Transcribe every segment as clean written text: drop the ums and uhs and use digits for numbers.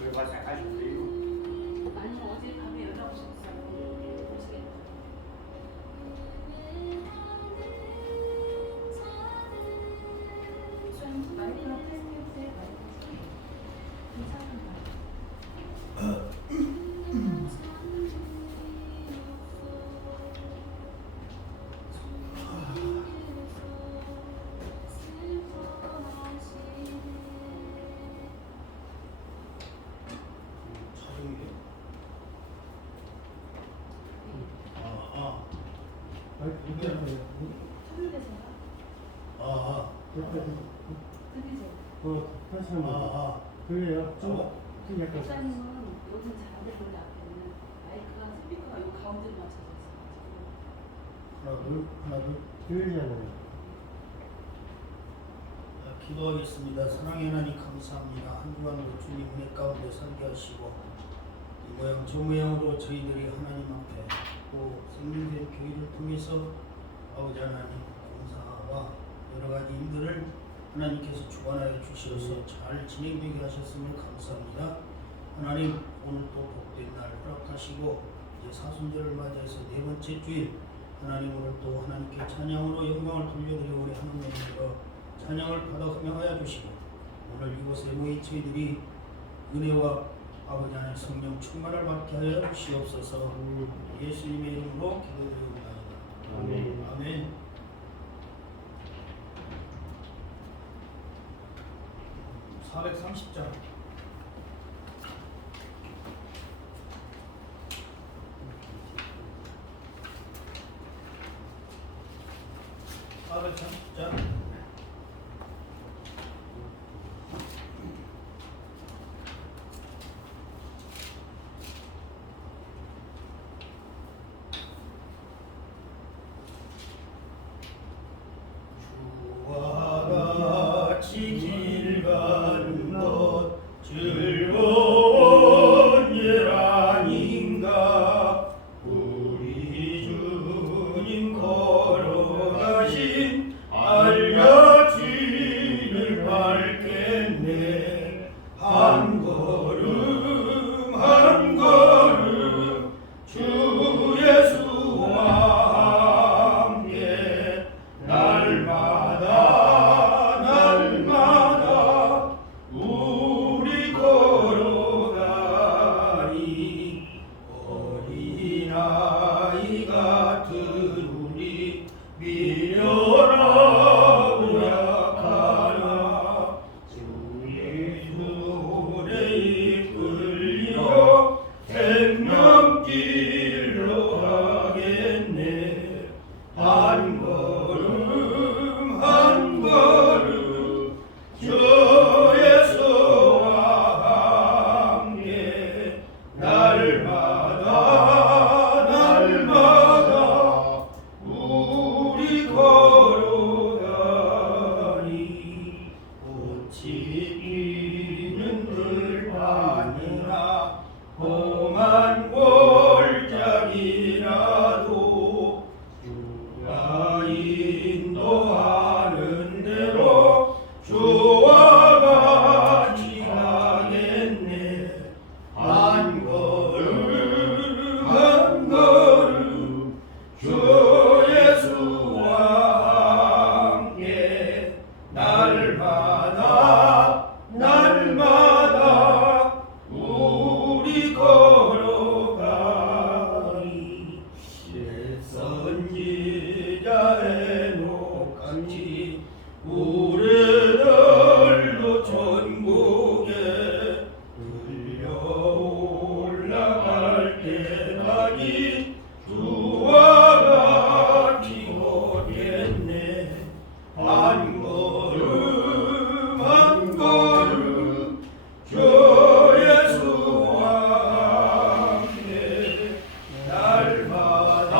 왜 마찬가지예요? 아니 어제 밤에 연락 오셨어요. 오시겠다. 좀 마이크로 테스트 해보세요. 괜찮은가요? 그래요? 목사님은 여기는 잘 안 들리는데 앞에는 마이크가 스피커가 요 가운데로 맞춰져 있어가지고 하나 둘 들리잖아요. 기도하겠습니다. 사랑의 하나님 감사합니다. 한 주간으로 주님 은혜 가운데 살게 하시고 이 모양 저 모양으로 저희들이 하나님 앞에 또 생명된 교회를 통해서 아버지 하나님 공사와 여러 가지 일들을 하나님께서 주관하여 주시어서 잘 진행되게 하셨음을 감사합니다. 하나님 오늘 또 복된 날 허락하시고 이제 사순절을 맞이해서 네 번째 주일 하나님 오늘 또 하나님께 찬양으로 영광을 돌려드리오니 하나님으로 찬양을 받아가며 주시고 오늘 이곳에 모인 저희들이 은혜와 아버지 하나님 성령 충만을 받게 하여 주시옵소서. 예수님의 이름으로 기도드리옵나이다. 아멘. 아멘. 430장 주와 같이 길 가는 것 즐거운 일 아닌가. 우리 주님 걸어가신 알려지를 밟겠네. 한 걸음 한 걸음 주 예수와 함께 날마다 우리 걸어가니 어린아이 같은 우리 미련하고 약하나 주의 손에 이끌려 생명길로 가겠네. 한 걸음 한 걸음 주 예수와 함께 날마다 우리 걸어가니. 꽃이 피는 들판이나 험한 골짜기라도 주가 인도하는 대로 주와 같이 가겠네. 한 걸음 한 걸음 주 예수와 함께 날마다 우리 걸어가니. 선지자의 녹같이 우리들도 천국에 들려 올라갈 때까지 주와 같이 걷겠네. 한 걸음 한 걸음 주 예수와 함께 날마다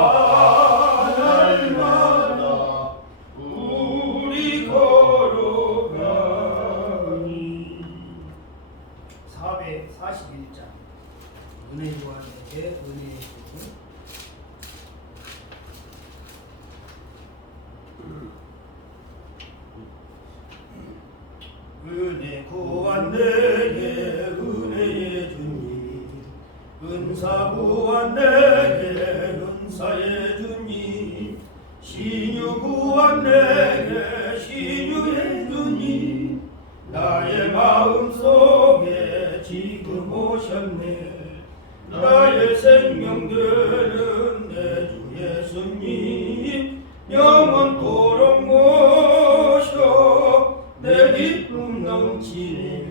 우리 걸어가니. 441장 은혜 요한에게 은혜의 부분. 은혜 구한 내게 은혜의 은사구한 내게 은사해 주니 신유구한 내게 신유해 주니 나의 마음속에 지금 오셨네 나의 생명 되는 내 주 예수님 영원토록 모셔 내 기쁨 넘치네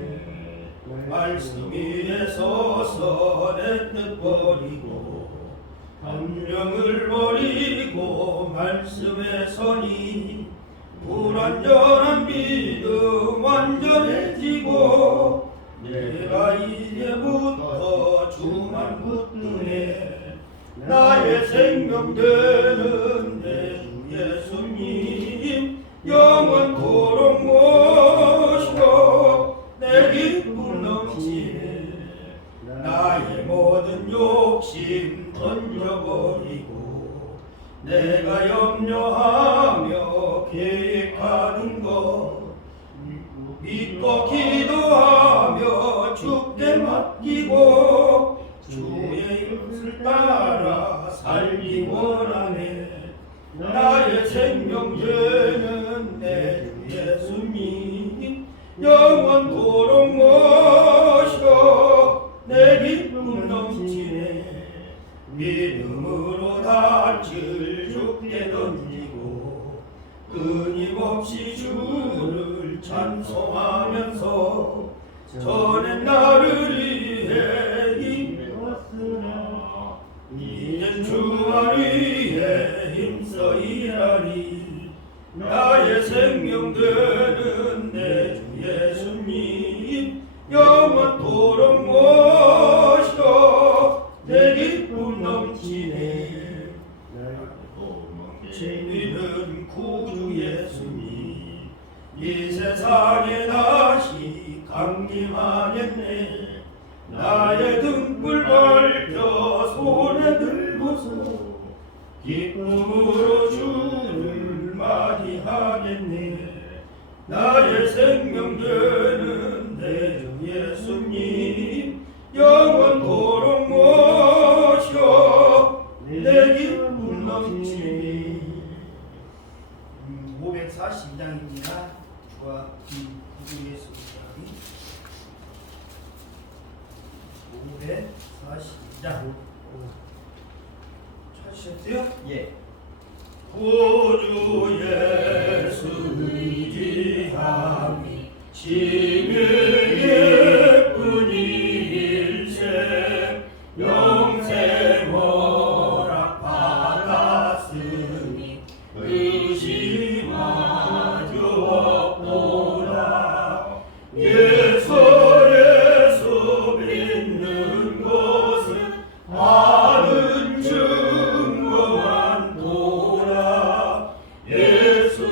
말씀 위에 서서 내 뜻 버리고 감정을 버리고 말씀에 서니 불완전한 믿음 완전해지고 내가 이제부터 주만 붙드네 나의 생명 되는 내 주 예수님 영원토록 모시고 내 기쁨 넘치네 나의 모든 욕심 던져버리고 내가 염려하며 계획하는 것 믿고 기도하며 주께 맡기고 주의 뜻을 따라 살기 원하네 나의 생명 되는 내 주 예수님 영원토록 모시고 내 기쁨 넘치네 믿음으로 닻을 주께 던지고 끊임없이 주를 찬송하면서 전엔 나를 위해 힘쓰나 이젠 주만 위해 힘써 일하리 나의 생명 되는 내 주 예수님 영원토록 모시고 내 기쁨 넘치네 진리는 구주 예수님 이 세상에 다시 강림하겠네 나의 등불 밝혀 손에 들고서 기쁨으로 주를 맞이하겠네 나의 생명 되는 내 주 예수님 영원토록 모셔 내 기쁨 넘치네 542장입니다. 주와 구주 예수 이야기 542장 찾으셨어요? 예. 구주 예수 의지함이 심히 예쁜 일세 영생 허락 받았으니 의심하지 없도다 예수 믿는 것은 많은 증거만 도라 예수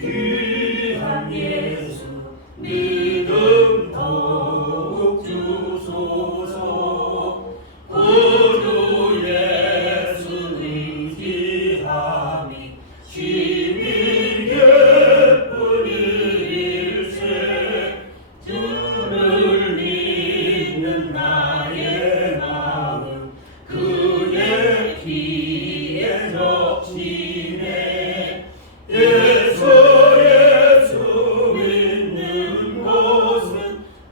귀한 예수 믿음 더욱 주소서 구주 예수 의지함이 심히 기쁜 일세 주를 믿는 나의 마음 그의 피에 적시네 예수 믿는 것은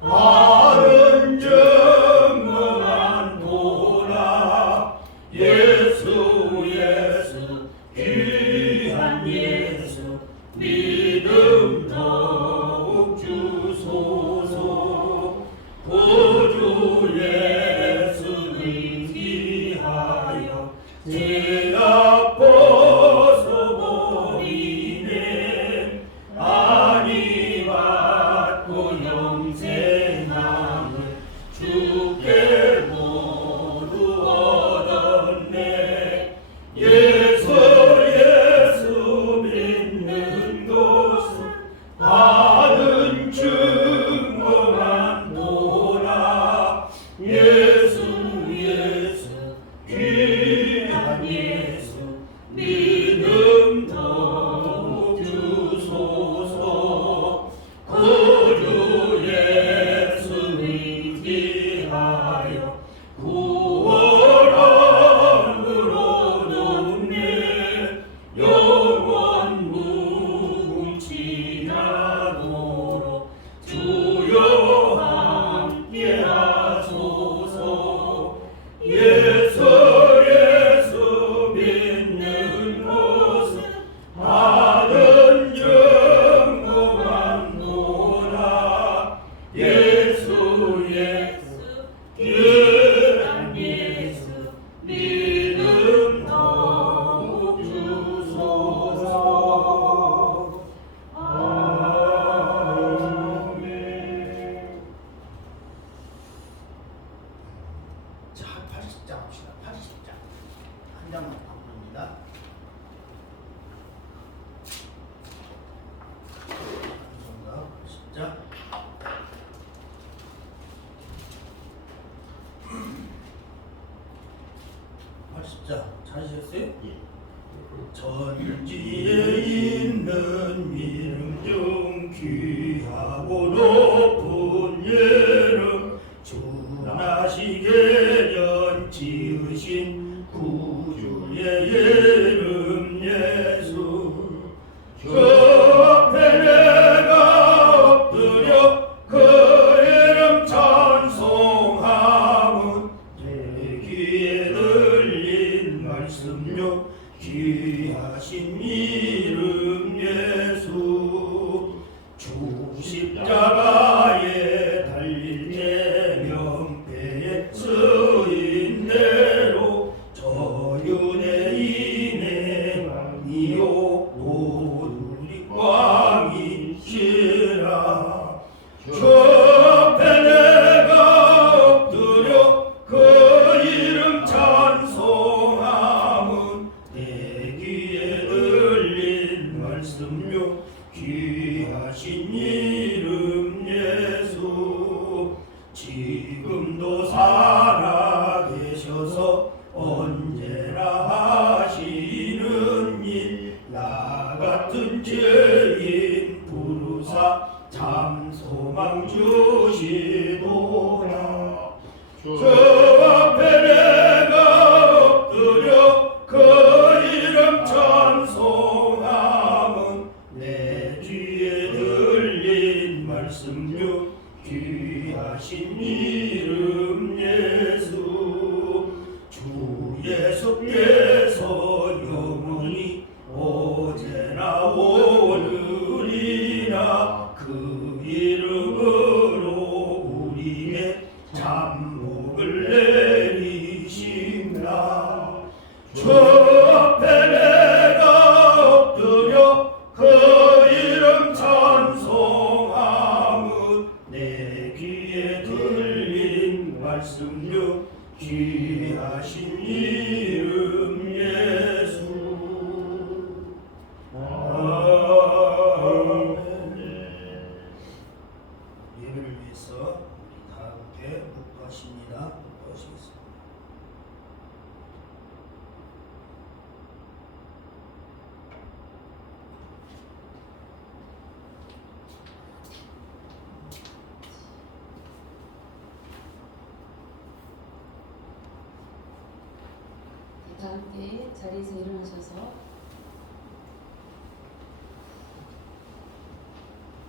많은 증거만 도라 예수 귀한 예수 믿음 더욱 주소서 구주 예수 의지하여 죄악 벗어버리네 아니 받고 영생함을 주께 모두 얻었네 예수 믿는 것은 받은 증거만 도라 주 앞에 내가 엎드려 그 이름 찬송함은 내 귀에 들린 말씀요 귀하신 이름 예수 지금도 살아계셔서 언제나 하시는 일 나 같은 죄인 부르사 참 소망 주시도다 주 앞에 내가 엎드려 그 이름 찬송함은 내 귀에 들린 말씀요 귀하신 이름 예수 주 예수께서 영원히 어제나 오늘이나 그 이름으로 우리의 참복을 내리신다 주 앞에 내가 엎드려 그 이름 찬송함은 내 귀에 들린 말씀요 귀하신 이름 예수 아멘. 예배를 위해서 우리 다 함께 묵도하십니다. 묵도하시겠습니다. 다 함께 자리에서 일어나셔서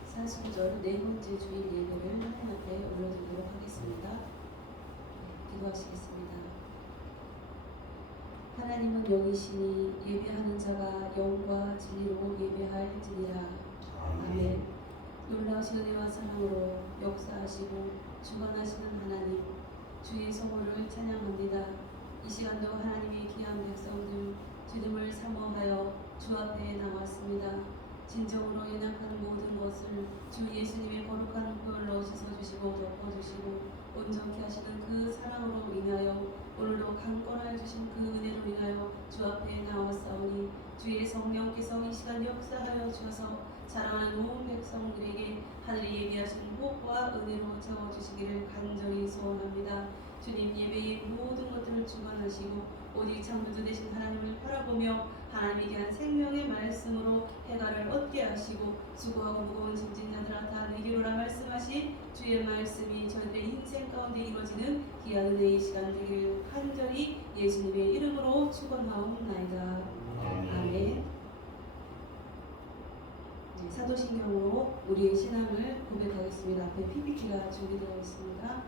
산수절 네 번째 주일 예배를 하나님 앞에 올려드리도록 하겠습니다. 기도하시겠습니다. 하나님은 영이시니 예배하는 자가 영과 진리로 예배할지니라. 아멘. 놀라우신 은혜와 사랑으로 역사하시고 주관하시는 하나님, 주의 성호를 찬양합니다. 이 시간도 하나님의 귀한 백성들 주님을 사모하여 주 앞에 나왔습니다. 진정으로 연약한 모든 것을 주 예수님의 거룩한 보혈로 씻어주시고 덮어주시고 온전케 하시는 그 사랑으로 인하여 오늘도 강권하여 주신 그 은혜로 인하여 주 앞에 나왔사오니 주의 성령께서 이 시간 역사하여 주셔서 사랑하는 온 백성들에게 하늘이 예비하신 복과 은혜로 채워주시기를 간절히 소원합니다. 주님 예배의 모든 것들을 주관하시고 오직 창조주 되신 하나님을 바라보며 하나님의 귀한 생명의 말씀으로 해가를 얻게 하시고 수고하고 무거운 짐진 자들아 다 내게로라 말씀하신 주의 말씀이 저희들의 인생 가운데 이루어지는 귀한 은혜의 시간 되기를 간절히 예수님의 이름으로 축원하옵나이다. 아멘. 사도신경으로 우리의 신앙을 고백하겠습니다. 앞에 PPT가 준비되어 있습니다.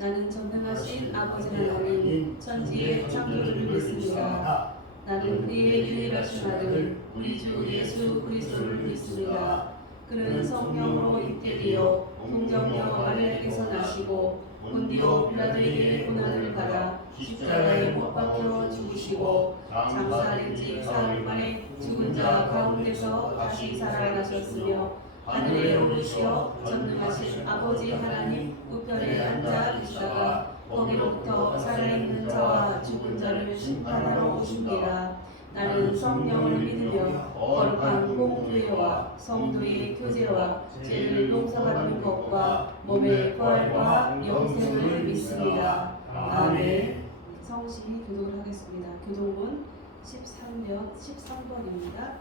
나는 전능하신 아버지 하나님 천지의 창조주를 믿습니다. 나는 그의 유일하신 아들 우리 주 예수 그리스도를 믿습니다. 그는 성령으로 잉태되어 동정녀 마리아에게서 나시고 본디오 빌라도에게 고난을 받아 십자가에 못 박혀 죽으시고 장사된 지 사흘 만에 죽은 자 가운데서 다시 살아나셨으며 하늘에 오르시어 전능하신 아버지 하나님 우편에 앉아 계시다가 거기로부터 살아있는 자와 죽은 자를 심판하러 오십니다. 나는 성령을 믿으며 거룩한 공교회와 성도의 교제와 죄를 용서받는 것과 몸의 부활과 영생을 믿습니다. 아멘. 성실히 교독을 하겠습니다. 교독은 13번입니다.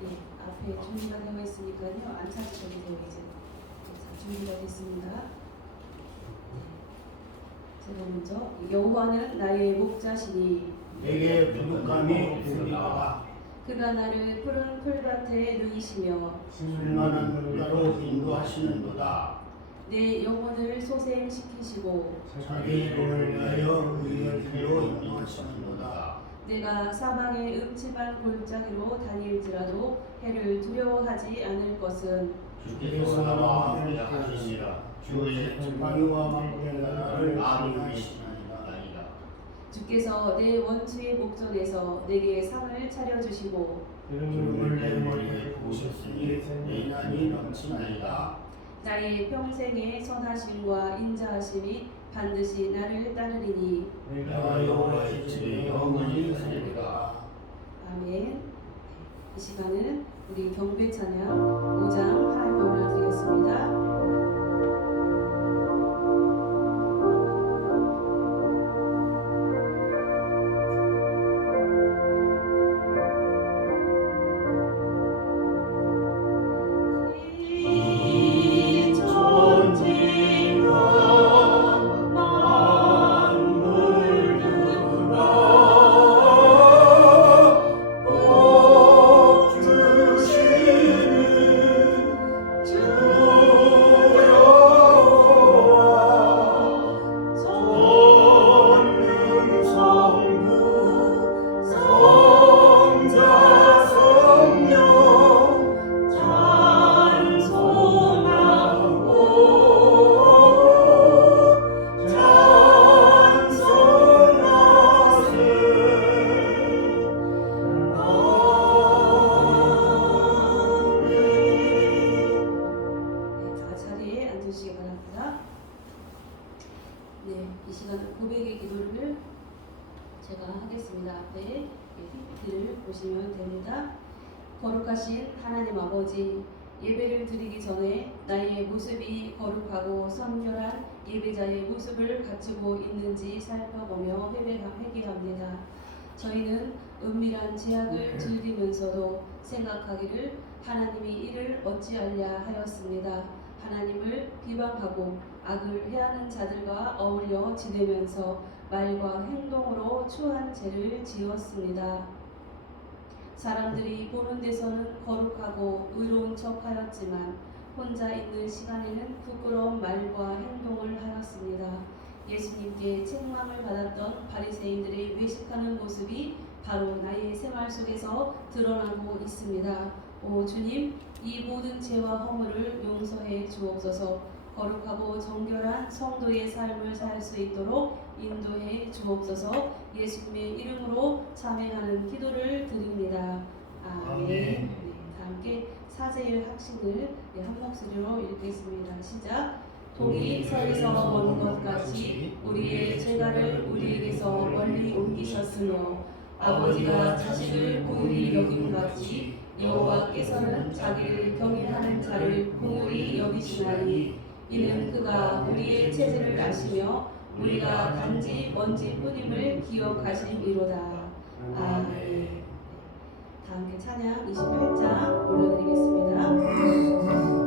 예, 앞에 준비가 되어 있으니까요. 안 찾으셔도 돼요. 이제 준비가 됐습니다. 제가 먼저 여호와는 나의 목자시니 내게 부족함이 없으리로다. 그가 나를 푸른 풀밭에 누이시며 쓸만한 물가로 인도하시는도다. 내 영혼을 소생시키시고 자기 이름을 위하여 의의 길로 인도하시는도다. 내가 사망의 음침한 골짜기로 다닐지라도 해를 두려워하지 않을 것은 주께서 나와 함께 하시니라. 주의 정강이와 망대가 나를 안위하시나이다. 주께서 내 원수의 목전에서 내게 상을 차려주시고 기름을 내 머리에 부으셨으니 내 난이 넘치나이다. 나의 평생의 선하심과 인자하심이 반드시 나를 따르리니 내가 여호와의 집에 영원히 살리라. 아멘. 이 시간은 우리 경배 찬양 5장 하나님 법을 드리겠습니다. 이 시간 고백의 기도를 제가 하겠습니다. 앞에 PPT를 보시면 됩니다. 거룩하신 하나님 아버지, 예배를 드리기 전에 나의 모습이 거룩하고 성결한 예배자의 모습을 갖추고 있는지 살펴보며 회개합니다. 저희는 은밀한 죄악을 즐기면서도 생각하기를 하나님이 이를 어찌하랴 하였습니다. 하나님을 비방하고 악을 해하는 자들과 어울려 지내면서 말과 행동으로 추한 죄를 지었습니다. 사람들이 보는 데서는 거룩하고 의로운 척하였지만 혼자 있는 시간에는 부끄러운 말과 행동을 하였습니다. 예수님께 책망을 받았던 바리새인들의 외식하는 모습이 바로 나의 생활 속에서 드러나고 있습니다. 오 주님, 이 모든 죄와 허물을 용서해 주옵소서. 거룩하고 정결한 성도의 삶을 살 수 있도록 인도해 주옵소서. 예수님의 이름으로 참회하는 기도를 드립니다. 아멘. 네, 다 함께 사제일 학신을 한 목소리로 읽겠습니다. 시작. 동이 서에서 먼 것 같이 우리의 죄가를 우리에게서 멀리 옮기셨으며 아버지가 자식을 고울히 여김같이 여호와께서는 자기를 경외하는 자를 고울히 여기시나니 이는 그가 우리의 체질을 아시며 우리가 단지 먼지뿐임을 기억하심이로다. 아멘. 다 함께 찬양 28장 올려드리겠습니다.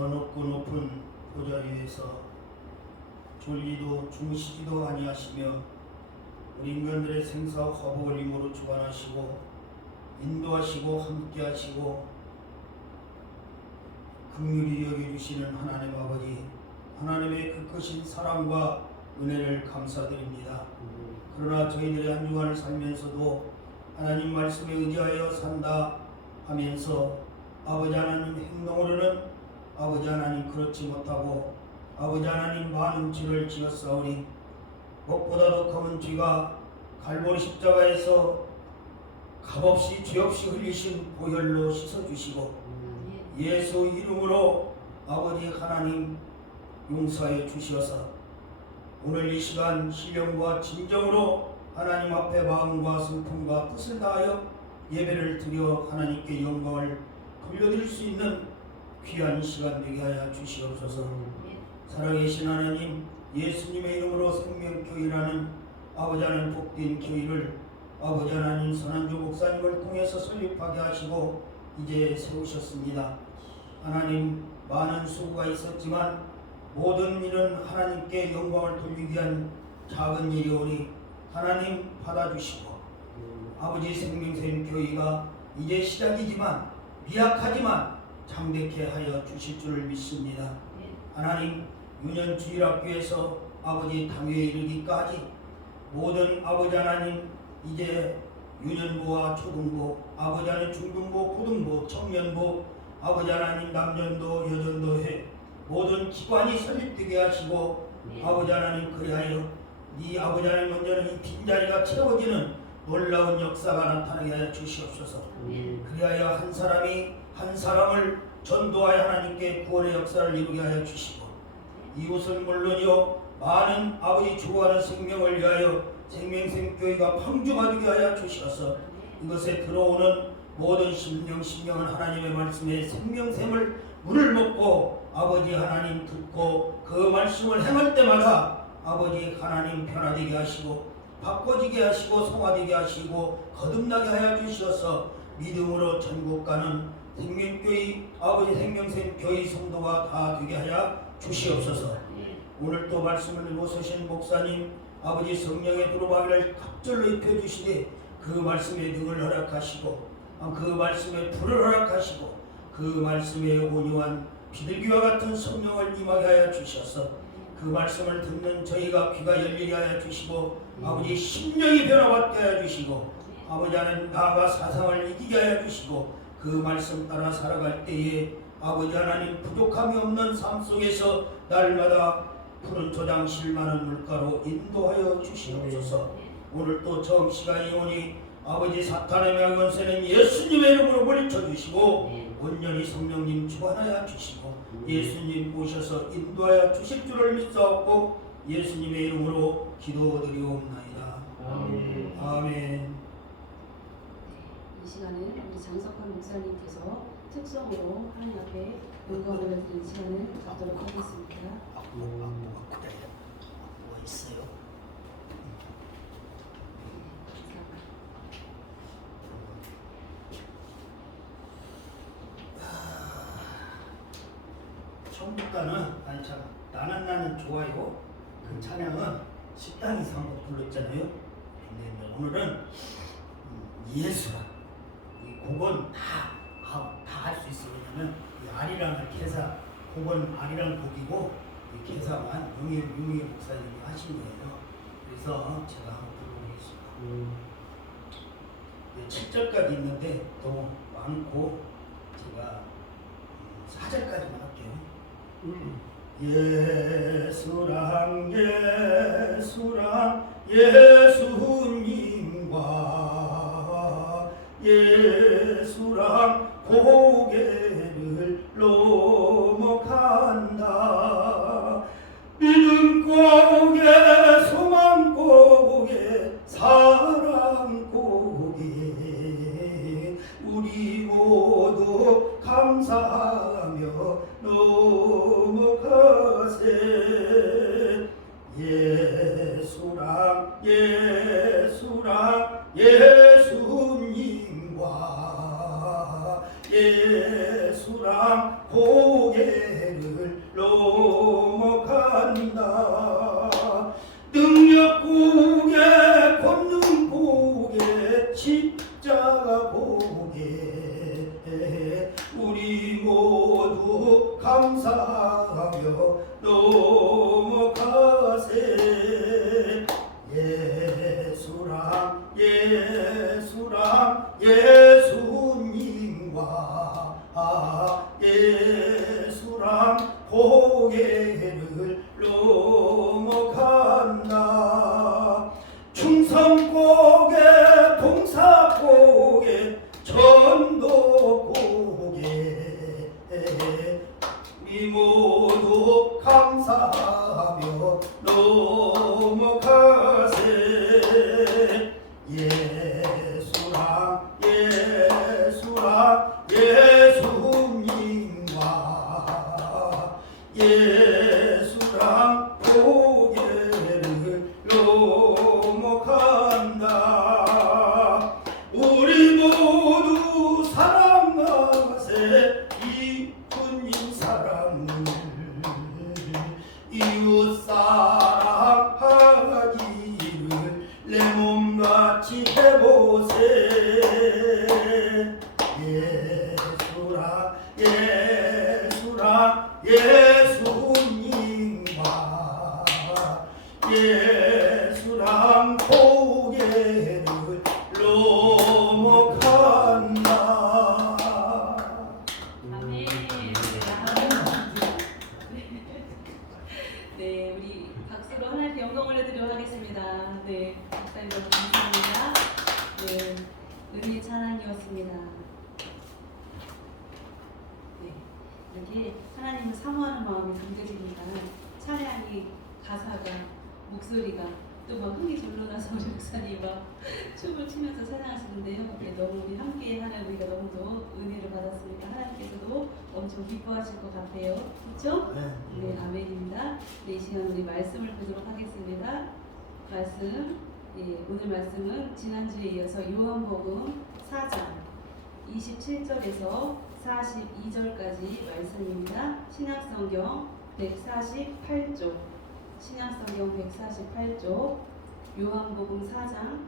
저 높고 높은 보좌 위에서 졸리도 주무시지도 아니하시며 우리 인간들의 생사와 화복을 힘으로 주관하시고 인도하시고 함께하시고 긍휼히 여겨주시는 하나님 아버지, 하나님의 그 크신 사랑과 은혜를 감사드립니다. 그러나 저희들의 한 주간을 살면서도 하나님 말씀에 의지하여 산다 하면서 아버지 하나님 행동으로는 아버지 하나님 그렇지 못하고 아버지 하나님 많은 죄를 지었사오니 무엇보다도 검은 죄가 갈보리 십자가에서 값없이 죄 없이 흘리신 보혈로 씻어주시고 예수 이름으로 아버지 하나님 용서하여 주시어서 오늘 이 시간 신령과 진정으로 하나님 앞에 마음과 슬픔과 뜻을 다하여 예배를 드려 하나님께 영광을 돌려드릴 수 있는 귀한 시간 되게 하여 주시옵소서. 살아계신 하나님, 예수님의 이름으로 생명교회라는 아버지 하나님 복된 교회를 아버지 하나님 선한주 목사님을 통해서 설립하게 하시고 이제 세우셨습니다. 하나님, 많은 수고가 있었지만 모든 일은 하나님께 영광을 돌리기 위한 작은 일이오니 하나님 받아주시고 아버지 생명샘 교회가 이제 시작이지만 미약하지만 장대케 하여 주실 줄을 믿습니다. 하나님, 유년주일학교에서 아버지 당회에 이르기까지 모든 아버지 하나님 이제 유년부와 초등부, 아버지 하나님 중등부, 고등부, 청년부, 아버지 하나님 남년도, 여전도회 모든 기관이 설립되게 하시고 아버지 하나님 그리하여 이 아버지 하나님 먼저는 이 빈자리가 채워지는 놀라운 역사가 나타나게 하여 주시옵소서. 그리하여 한 사람이 한 사람을 전도하여 하나님께 구원의 역사를 이루게 하여 주시고 이웃은 물론이요 많은 아버지 주고하는 생명을 위하여 생명샘교회가 방주하게 하여 주셔서 이것에 들어오는 모든 심령은 하나님의 말씀에 생명샘을 물을 먹고 아버지 하나님 듣고 그 말씀을 행할 때마다 아버지 하나님 변화되게 하시고 바꿔지게 하시고 성화되게 하시고 거듭나게 하여 주셔서 믿음으로 천국 가는 생명교회 아버지 생명샘 교회 성도가 다 되게 하여 주시옵소서. 오늘 또 말씀을 읽어주신 목사님 아버지 성령의 두루마기를 갑절로 입혀주시되 그 말씀에 능을 허락하시고 그 말씀에 불을 허락하시고 그 말씀에 온유한 비둘기와 같은 성령을 임하게 하여 주셔서 그 말씀을 듣는 저희가 귀가 열리게 하여 주시고 아버지 심령이 변화받게 하여 주시고 아버지 하나님 나아가 사상을 이기게 하여 주시고 그 말씀 따라 살아갈 때에 아버지 하나님 부족함이 없는 삶 속에서 날마다 푸른 초장 실만한 물가로 인도하여 주시옵소서. 오늘 또 처음 시간이 오니 아버지 사탄의 명권세는 예수님의 이름으로 물리쳐 주시고 온전히 성령님 주관하여 주시고 예수님 오셔서 인도하여 주실 줄을 믿사옵고 예수님의 이름으로 기도드리옵나이다. 아멘. 아멘. 이 시간에 우리 장석환 목사님께서 특성으로 하나님 앞에 영광을 드리는 시간을 갖도록 하겠습니다. 뭐 있어요? 처음부터는 아니 참 나는 좋아요. 그 찬양은 식당에서 한번 불렀잖아요. 근데 오늘은 예수라 이 곡은 다 할 수 있어요. 왜냐면 이 아리랑을 개사 곡은 아리랑 곡이고 이 개사만 용희 목사님이 하신 거예요. 그래서 제가 한번 불러보겠습니다. 7절까지 있는데 너무 많고 제가 4절까지만 할게요. 예수랑 예수님과 예수랑 고개를 넘어간다. 믿음 고개 소망 고개 사랑 고개 우리 모두 감사하며 넘어가세. 예수랑 예수님과 예수랑 고개를 십자가 보게 우리 모두 감사하며 넘어가세. 예수랑 예수랑 예수님과 예수랑 고개를 넘어간다. 충성고개 봉사고개 전도고개 우리 모두 감사하며 넘어가세. 예수랑 예수랑 예수님과 예수랑 고개를 넘어간다. 우리 모두 사랑하세. 이웃님 사랑을 이웃사랑하기를 내 몸같이 해보세. 예수라 예수라 예수님과 예수랑 고개를 넘어간다. 아멘. 네, 우리 박수로 하나님께 영광 올려드리도록 하겠습니다. 네, 박사님 너무 감사합니다. 네, 은혜의 찬양이었습니다. 네, 이렇게 하나님을 사모하는 마음이 담겨집니다. 찬양이 가사가 목소리가 또 막 흥이 절로나서 우리 목사님 막 춤을 추면서 찬양하시는데요. 네, 너무 우리 함께 하는 우리가 너무도 은혜를 받았으니까 하나님께서도 엄청 기뻐하실 것 같아요. 그렇죠? 네, 아멘입니다. 네, 이 시간 우리 말씀을 보도록 하겠습니다. 말씀, 예, 오늘 말씀은 지난주에 이어서 요한복음 4장 27절에서 42절까지 말씀입니다. 신약성경 148쪽, 신약성경 148쪽, 요한복음 4장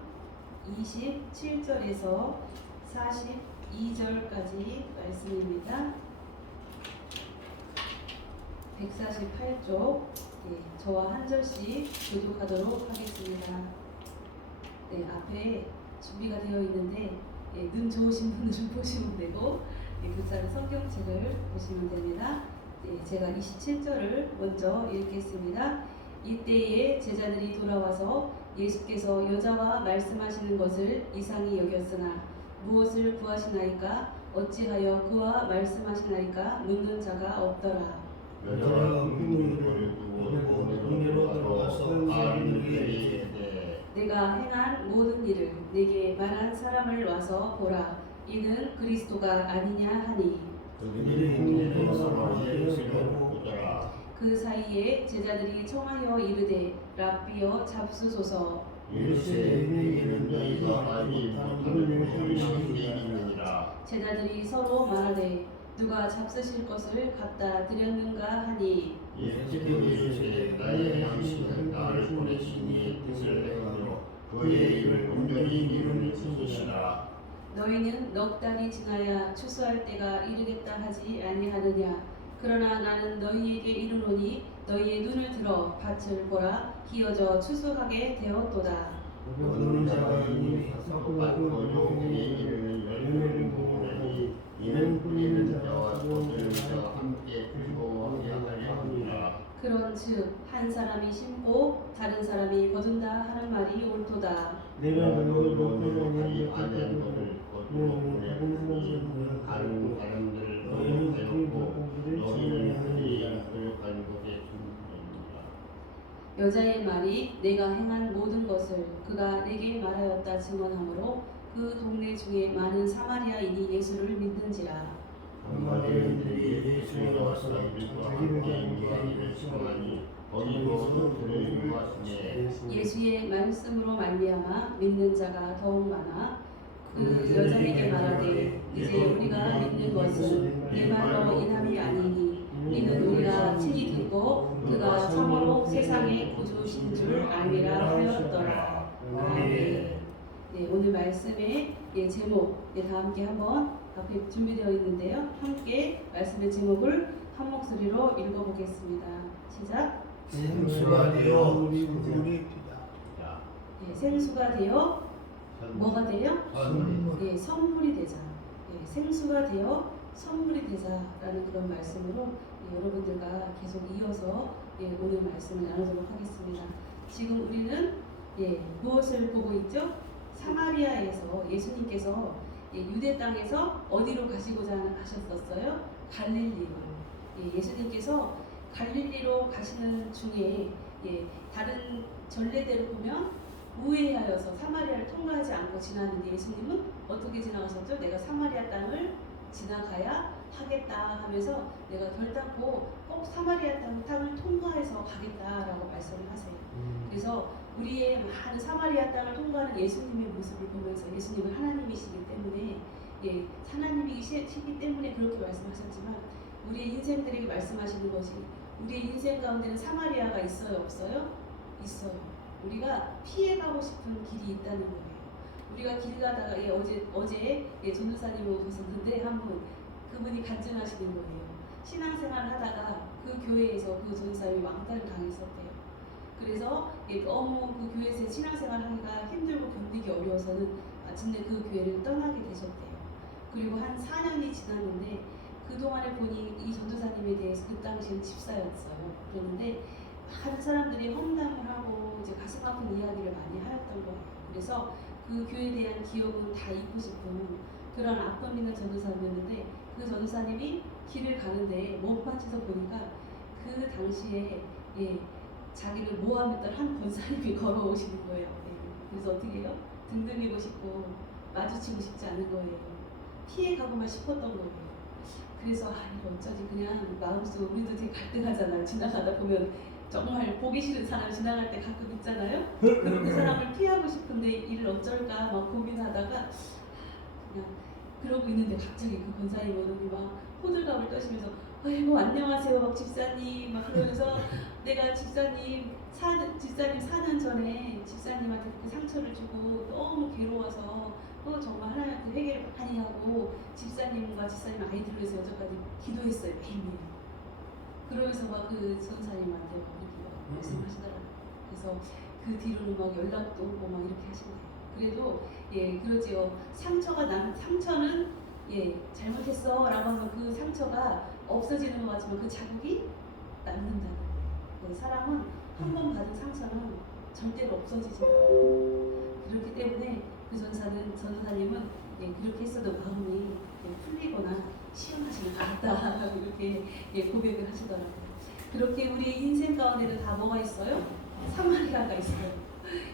27절에서 42절까지 말씀입니다. 148쪽, 예, 저와 한 절씩 교독하도록 하겠습니다. 네, 앞에 준비가 되어 있는데 예, 눈 좋으신 분들은 보시면 되고 예, 교사는 성경책을 보시면 됩니다. 예, 제가 27절을 먼저 읽겠습니다. 이때에 제자들이 돌아와서 예수께서 여자와 말씀하시는 것을 이상히 여겼으나 무엇을 구하시나이까 어찌하여 그와 말씀하시나이까 묻는 자가 없더라. 여자가 문을 두고 동네로 들어가서 아이를 이르되 내가 행한 모든 일을 내게 말한 사람을 와서 보라. 이는 그리스도가 아니냐 하니 그들이 동네로 들어가서 예수를 보더라. 그 사이에 제자들이 청하여 이르되 랍비여 잡수소서. 이르시되 내게는 너희가 알지 못하는 것이 있느니라. 제자들이 서로 말하되 누가 잡수실 것을 갖다 드렸는가 하니 예수께서 이르시되 나의 양식은 나를 보내신 이의 뜻을 행하며 그의 일을 온전히 이루는 것이라. 너희는 넉 달이 지나야 추수할 때가 이르겠다 하지 아니하느냐. 그러나 나는 너희에게 이르노니 너희의 눈을 들어 밭을 보라. 기어져 추수하게 되었도다. 얻는 자가 이미 삭고 종의 일을 열매를 보으니 이는 뿌리는 자와 쏟는 자와 함께 즐거워하게 하려 함이라. 그런즉 한 사람이 심고 다른 사람이 거둔다 하는 말이 옳도다. 내가 너희를 너희 아는 것을 거두어 보내니 다른 사람들을 너희는 대놓고 너희는 그들이 교육한 것에 충분합니다. 여자의 말이 내가 행한 모든 것을 그가 내게 말하였다 증언하므로 그 동네 중에 많은 사마리아인이 예수를 믿는지라. 사마리아인들이 예수에 와서 이들과 함께 유하기를 청하니 거기서 그를 유하시되 예수의 말씀으로 말미암아 믿는 자가 더욱 많아. 그 여자에게 말하되 이제 우리가 믿는 것은 네 말로 인함이 아니니 이는 우리가 친히 듣고 그가 참으로 세상의 구주신 줄 알미라 하였더라. 아멘. 네, 오늘 말씀의 제목 다 함께 한번 앞에 준비되어 있는데요. 함께 말씀의 제목을 한 목소리로 읽어보겠습니다. 시작. 생수가 되어 우리 피자. 자, 생수가 되어 뭐가 되요? 선물이 선물이 되자. 생수가 되어 선물이 되자라는 그런 말씀으로 여러분들과 계속 이어서 오늘 말씀을 나누도록 하겠습니다. 지금 우리는 무엇을 보고 있죠? 사마리아에서 예수님께서 유대 땅에서 어디로 가시고자 하셨었어요? 갈릴리로. 예수님께서 갈릴리로 가시는 중에 다른 전례대로 보면 우회하여서 사마리아를 통과하지 않고 지나는데 예수님은 어떻게 지나가셨죠? 내가 사마리아 땅을 지나가야 하겠다 하면서 내가 결단코 꼭 사마리아 땅을 통과해서 가겠다라고 말씀을 하세요. 그래서 우리의 많은 사마리아 땅을 통과하는 예수님의 모습을 보면서 예수님은 하나님이시기 때문에 하나님이시기 때문에 그렇게 말씀하셨지만 우리의 인생들에게 말씀하시는 것이 우리의 인생 가운데는 사마리아가 있어요? 없어요? 있어요. 우리가 피해가고 싶은 길이 있다는 거예요. 우리가 길 가다가 어제 전도사님 오셨는데 한분 그분이 간증하시는 거예요. 신앙생활 하다가 그 교회에서 그 전도사님이 왕따를 당했었대요. 그래서 너무 그 교회에서 신앙생활 하기가 힘들고 견디기 어려워서는 마침내 그 교회를 떠나게 되셨대요. 그리고 한 4년이 지났는데 그동안에 보니 이 전도사님에 대해서 그 당시엔 집사였어요. 그런데 많은 사람들이 험담을 하고 이제 가슴 아픈 이야기를 많이 하였던 거예요. 그래서 그 교회에 대한 기억은 다 잊고 싶은 그런 아픔 있는 전도사님이었는데 그 전도사님이 길을 가는데 먼바지에서 보니까 그 당시에 자기를 모함했던 한 권사님이 걸어오시는 거예요. 그래서 어떻게 해요? 등등이고 싶고 마주치고 싶지 않은 거예요. 피해가고만 싶었던 거예요. 그래서 이거 어쩌지 그냥 마음속으로 우리도 되게 갈등하잖아요. 지나가다 보면 정말 보기 싫은 사람 지나갈 때 가끔 있잖아요. 그럼 그 사람을 피하고 싶은데 이를 어쩔까 막 고민하다가 그냥 그러고 있는데 갑자기 그 권사님 어른이 막 호들갑을 떠시면서 아이고 안녕하세요 막 집사님 막 그러면서 내가 집사님 4년 전에 집사님한테 그렇게 상처를 주고 너무 괴로워서 정말 하나님한테 회개를 많이 하고 집사님과 집사님 아이들을 위해서 여태까지 기도했어요 매일매일. 그러면서 막 그 전사님한테 막 이렇게 말씀하시더라고요. 그래서 그 뒤로는 막 연락도 오고 막 이렇게 하시네요. 그래도 그러지요. 상처는 잘못했어 라고 하면 그 상처가 없어지는 것 같지만 그 자국이 남는다는 거예요. 사람은 한 번 받은 상처는 절대로 없어지지 않아요. 그렇기 때문에 그 전사님은 그렇게 했어도 마음이 풀리거나 시원하지는 않았다 이렇게 고백을 하시더라고요. 그렇게 우리 인생 가운데는 다 뭐가 있어요? 사마리아가 있어요.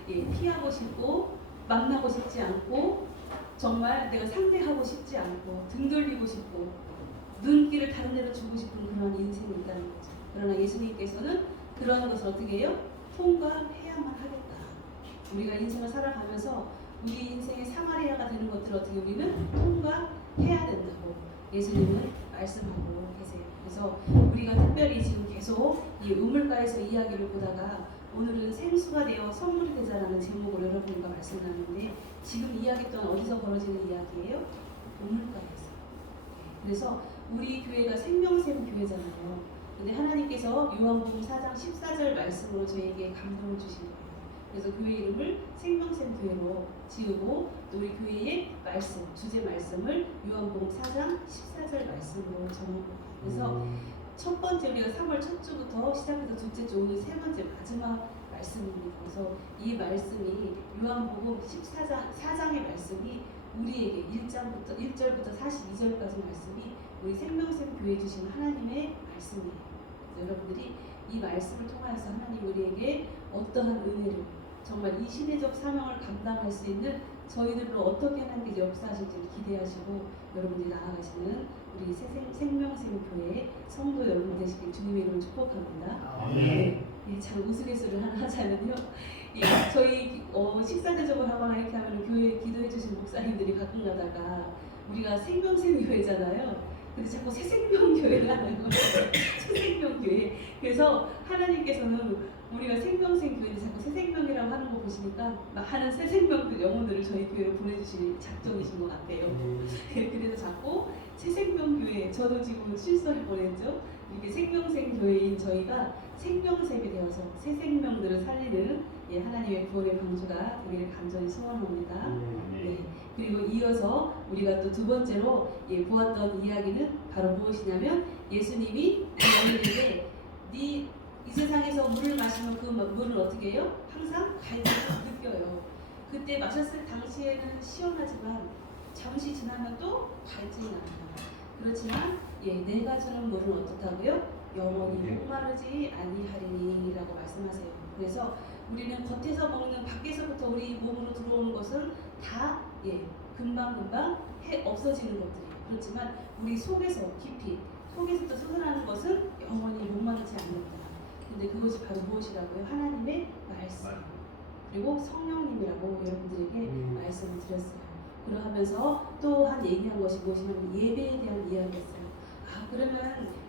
피하고 싶고 만나고 싶지 않고 정말 내가 상대하고 싶지 않고 등 돌리고 싶고 눈길을 다른 데로 주고 싶은 그런 인생이 있다는 거죠. 그러나 예수님께서는 그런 것을 어떻게 해요? 통과해야만 하겠다. 우리가 인생을 살아가면서 우리 인생의 사마리아가 되는 것들을 어떻게 우리는 통과해야 된다고 예수님은 말씀하고 계세요. 그래서 우리가 특별히 지금 계속 이 우물가에서 이야기를 보다가 오늘은 생수가 되어 선물이 되자라는 제목으로 여러분과 말씀 나누는데 지금 이야기 또한 어디서 벌어지는 이야기예요? 우물가에서. 그래서 우리 교회가 생명샘 교회잖아요. 근데 하나님께서 요한복음 4장 14절 말씀으로 저에게 감동을 주신 거예요. 그래서 교회 이름을 생명샘 교회로 지으고 또 우리 교회의 말씀, 주제 말씀을 요한복음 4장 14절 말씀으로 정한 거예요. 그래서 첫 번째 우리가 3월 첫 주부터 시작해서 둘째 주 오늘 세 번째 마지막 말씀입니다. 그래서 이 말씀이 요한복음 4장의 말씀이 우리에게 1절부터 42절까지 말씀이 우리 생명샘 교회 주신 하나님의 말씀이에요. 여러분들이 이 말씀을 통하여서 하나님 우리에게 어떠한 은혜를 정말 이 시대적 사명을 감당할 수 있는 저희들로 어떻게 하나님께서 역사하실지를 기대하시고 여러분들이 나아가시는 우리 생명샘 교회 성도 여러분 되시길 주님의 이름으로 축복합니다. 아멘. 참 우스갯소리를 하나 하자면요. 저희 식사 대접을 하거나 이렇게 하면 교회에 기도해 주신 목사님들이 가끔 가다가 우리가 생명샘 교회잖아요. 근데 자꾸 새생명교회를 하는 거예요. 새생명교회. 그래서 하나님께서는 우리가 생명생 교회를 자꾸 새생명이라고 하는 거 보시니까 많은 새생명들 영혼들을 저희 교회로 보내주실 작정이신 것 같아요. 그래서 자꾸 새생명교회, 저도 지금 실서를 보냈죠. 이렇게 생명생 교회인 저희가 생명색이 되어서 새 생명들을 살리는 하나님의 구원의 방주가 되기를 간절히 소원합니다. 네. 그리고 이어서 우리가 또 두 번째로 보았던 이야기는 바로 무엇이냐면 예수님이 너희에게 이 세상에서 물을 마시면 그 물은 어떻게 해요? 항상 갈증을 느껴요. 그때 마셨을 당시에는 시원하지만 잠시 지나면 또 갈증이 납니다. 그렇지만 내가 주는 물은 어떻다고요? 영원히 목마르지 아니하리니라고 말씀하세요. 그래서 우리는 겉에서 먹는 밖에서부터 우리 몸으로 들어오는 것은 다 금방금방 없어지는 것들이에요. 그렇지만 우리 속에서 깊이 속에서부터 솟아나는 것은 영원히 목마르지 않는다. 근데 그것이 바로 무엇이라고요? 하나님의 말씀 그리고 성령님이라고 여러분들에게 말씀을 드렸어요. 그러하면서 또한 얘기한 것이 무엇이냐면 예배에 대한 이야기였어요.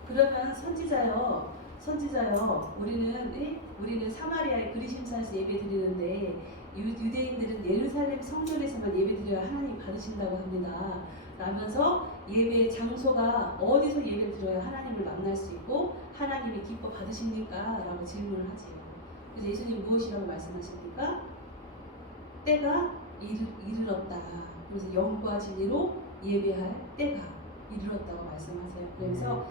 그러면 선지자요. 우리는 사마리아의 그리심산에서 예배 드리는데 유대인들은 예루살렘 성전에서만 예배 드려야 하나님 받으신다고 합니다. 라면서 예배의 장소가 어디서 예배 드려야 하나님을 만날 수 있고 하나님이 기뻐 받으십니까? 라고 질문을 하죠. 그래서 예수님 무엇이라고 말씀하십니까? 때가 이르렀다. 그래서 영과 진리로 예배할 때가 이르렀다고 말씀하세요. 그래서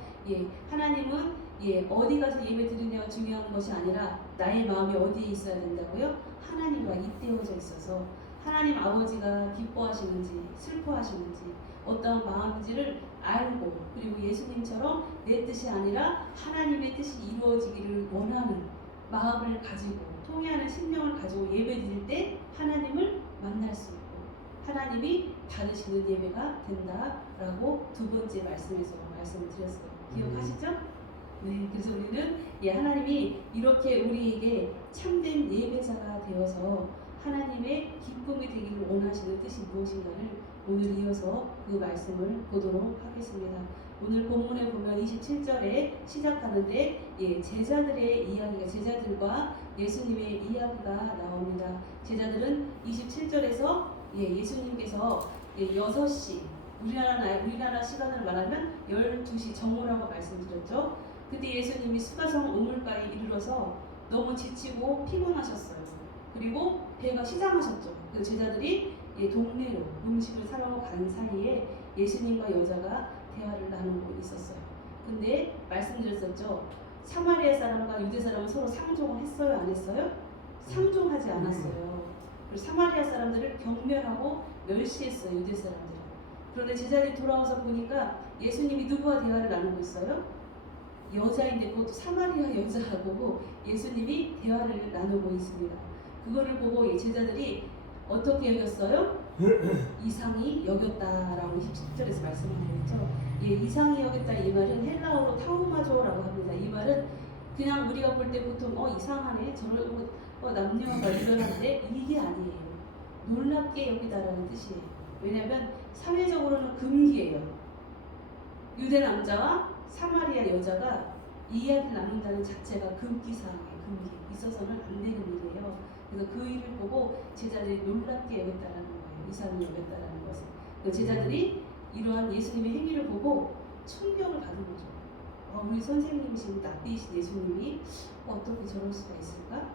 하나님은 어디 가서 예배 드리냐가 중요한 것이 아니라 나의 마음이 어디에 있어야 된다고요? 하나님과 잇대어져 있어서 하나님 아버지가 기뻐하시는지 슬퍼하시는지 어떠한 마음인지를 알고 그리고 예수님처럼 내 뜻이 아니라 하나님의 뜻이 이루어지기를 원하는 마음을 가지고 통회하는 심령을 가지고 예배 드릴 때 하나님을 만날 수 있고 하나님이 받으시는 예배가 된다라고 두 번째 말씀에서 말씀을 드렸어요. 기억하시죠? 네, 그래서 우리는 하나님이 이렇게 우리에게 참된 예배자가 되어서 하나님의 기쁨이 되기를 원하시는 뜻이 무엇인가를 오늘 이어서 그 말씀을 보도록 하겠습니다. 오늘 본문에 보면 27절에 시작하는데 제자들의 이야기가 제자들과 예수님의 이야기가 나옵니다. 제자들은 27절에서 예수님께서 6시 우리나라 시간을 말하면 12시 정오라고 말씀드렸죠. 그때 예수님이 수가성 우물가에 이르러서 너무 지치고 피곤하셨어요. 그리고 배가 시장하셨죠. 그 제자들이 동네로 음식을 사러 간 사이에 예수님과 여자가 대화를 나누고 있었어요. 근데 말씀드렸었죠. 사마리아 사람과 유대 사람은 서로 상종을 했어요? 안 했어요? 상종하지 않았어요. 그리고 사마리아 사람들을 경멸하고 멸시했어요. 유대 사람들은. 그런데 제자들이 돌아와서 보니까 예수님이 누구와 대화를 나누고 있어요? 여자인데 그것도 사마리아 여자하고 예수님이 대화를 나누고 있습니다. 그거를 보고 제자들이 어떻게 여겼어요? 이상히 여겼다라고 27절에서 말씀하고 있죠. 이상히 여겼다 이 말은 헬라어로 타우마조라고 합니다. 이 말은 그냥 우리가 볼 때 보통 이상하네 저런 남녀가 일어나는데 이게 아니에요. 놀랍게 여기다라는 뜻이에요. 왜냐하면 사회적으로는 금기예요. 유대 남자와 사마리아 여자가 이야기를 나눈다는 자체가 금기사항이에요. 금기 있어서는 안 되는 일이에요. 그래서 그 일을 보고 제자들이 놀랍게 여겼다라는 거예요. 이상히 여겼다라는 것을. 그 제자들이 이러한 예수님의 행위를 보고 충격을 받은 거죠. 우리 선생님이신 납비이신 예수님이 어떻게 저럴 수가 있을까?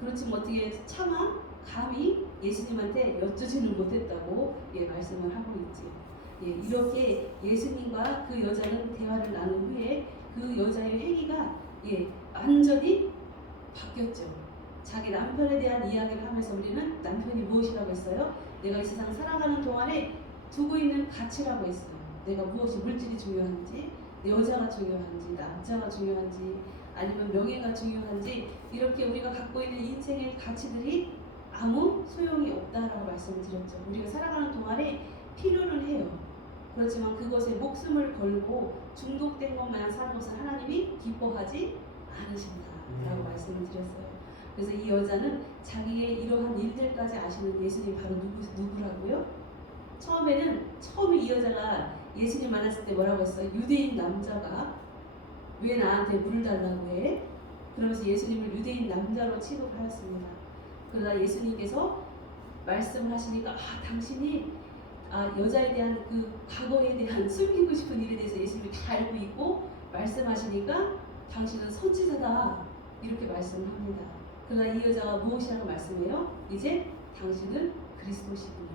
그렇지만 어떻게 차마 감히 예수님한테 여쭈지는 못했다고 말씀을 하고 있지. 이렇게 예수님과 그 여자는 대화를 나눈 후에 그 여자의 행위가 완전히 바뀌었죠. 자기 남편에 대한 이야기를 하면서 우리는 남편이 무엇이라고 했어요? 내가 이 세상 살아가는 동안에 두고 있는 가치라고 했어요. 내가 무엇이 물질이 중요한지, 여자가 중요한지, 남자가 중요한지, 아니면 명예가 중요한지 이렇게 우리가 갖고 있는 인생의 가치들이 아무 소용이 없다라고 말씀을 드렸죠. 우리가 살아가는 동안에 필요는 해요. 그렇지만 그것에 목숨을 걸고 중독된 것만 사는 것을 하나님이 기뻐하지 않으신다라고 말씀을 드렸어요. 그래서 이 여자는 자기의 이러한 일들까지 아시는 예수님이 바로 누구라고요? 처음에 이 여자가 예수님 만났을 때 뭐라고 했어요? 유대인 남자가 왜 나한테 물을 달라고 해? 그러면서 예수님을 유대인 남자로 취급하였습니다. 그러나 예수님께서 말씀을 하시니까 당신이 여자에 대한 그 과거에 대한 숨기고 싶은 일에 대해서 예수님이 다 알고 있고 말씀하시니까 당신은 선지자다 이렇게 말씀을 합니다. 그러나 이 여자가 무엇이라고 말씀해요? 이제 당신은 그리스도시군요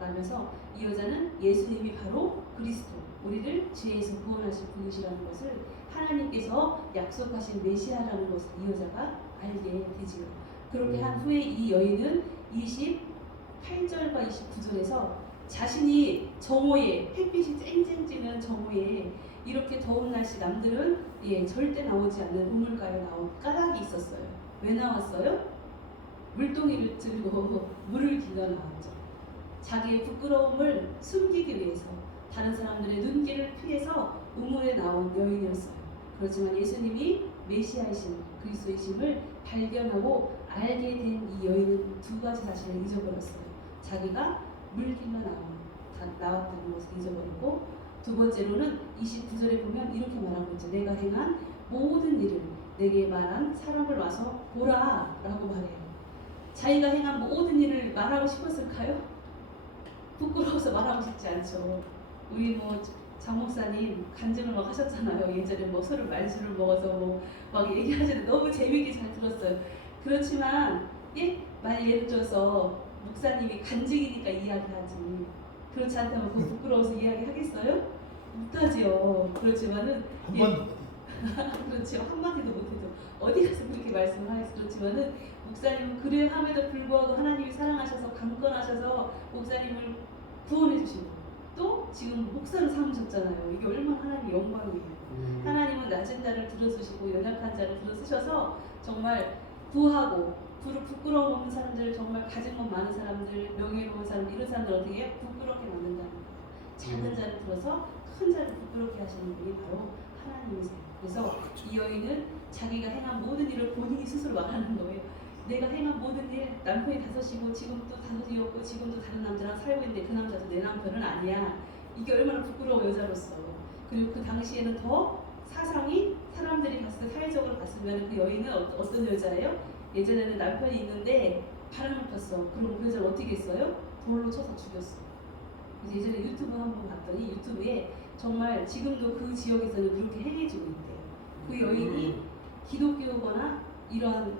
라면서 이 여자는 예수님이 바로 그리스도, 우리를 죄에서 구원하실 분이시라는 것을 하나님께서 약속하신 메시아라는 것을 이 여자가 알게 되지요. 그렇게 한 후에 이 여인은 28절과 29절에서 자신이 정오에 햇빛이 쨍쨍 찌는 정오에 이렇게 더운 날씨 남들은 절대 나오지 않는 우물가에 나온 까닭이 있었어요. 왜 나왔어요? 물동이를 들고 물을 길러 나왔죠. 자기의 부끄러움을 숨기기 위해서 다른 사람들의 눈길을 피해서 우물에 나온 여인이었어요. 그렇지만 예수님이 메시아이신 그리스도이심을 발견하고 알게 된 이 여인은 두 가지 사실을 잊어버렸어요. 자기가 물 길러 나왔다는 것을 잊어버렸고, 두 번째로는 29절에 보면 이렇게 말하고 있죠. 내가 행한 모든 일을 내게 말한 사람을 와서 보라 라고 말해요. 자기가 행한 모든 일을 말하고 싶었을까요? 부끄러워서 말하고 싶지 않죠. 우리 장 목사님 간증을 막 하셨잖아요. 예전에 술을 만수를 먹어서 막 얘기하시는데 너무 재미있게 잘 들었어요. 그렇지만 만약 예를 들어서 목사님이 간증이니까 이야기하지, 그렇지 않다면 그 부끄러워서 이야기하겠어요? 못하지요. 그렇지만은 그렇죠. 한마디도 못해도 어디 가서 그렇게 말씀을 하겠어. 그렇지만은 목사님은 그래 함에도 불구하고 하나님이 사랑하셔서 강권하셔서 목사님을 구원해 주시고 또 지금 목사를 삼으셨잖아요. 이게 얼마나 하나님의 영광이에요. 하나님은 낮은 자를 들어주시고 연약한 자를 들어쓰셔서 정말 구하고 부끄러움 없는 사람들, 정말 가진 것 많은 사람들, 명예로운 사람들, 이런 사람들 어떻게 해요? 부끄럽게 만든다는 거예요. 작은 자를 들어서 큰 자를 부끄럽게 하시는 분이 바로 하나님이세요. 그래서 이 여인은 자기가 행한 모든 일을 본인이 스스로 말하는 거예요. 내가 행한 모든 일, 남편이 5이고 지금도 5이었고 지금도 다른 남자랑 살고 있는데 그 남자도 내 남편은 아니야. 이게 얼마나 부끄러워 여자로서. 그리고 그 당시에는 더 사상이 사람들이 봤을 때 사회적으로 봤으면 그 여인은 어떤 여자예요? 예전에는 남편이 있는데 바람을 폈어. 그럼 그 여자를 어떻게 했어요? 돌로 쳐서 죽였어. 그래서 예전에 유튜브 한번 봤더니 유튜브에 정말 지금도 그 지역에서는 그렇게 행해지고 있대요. 그 여인이 기독교거나 이러한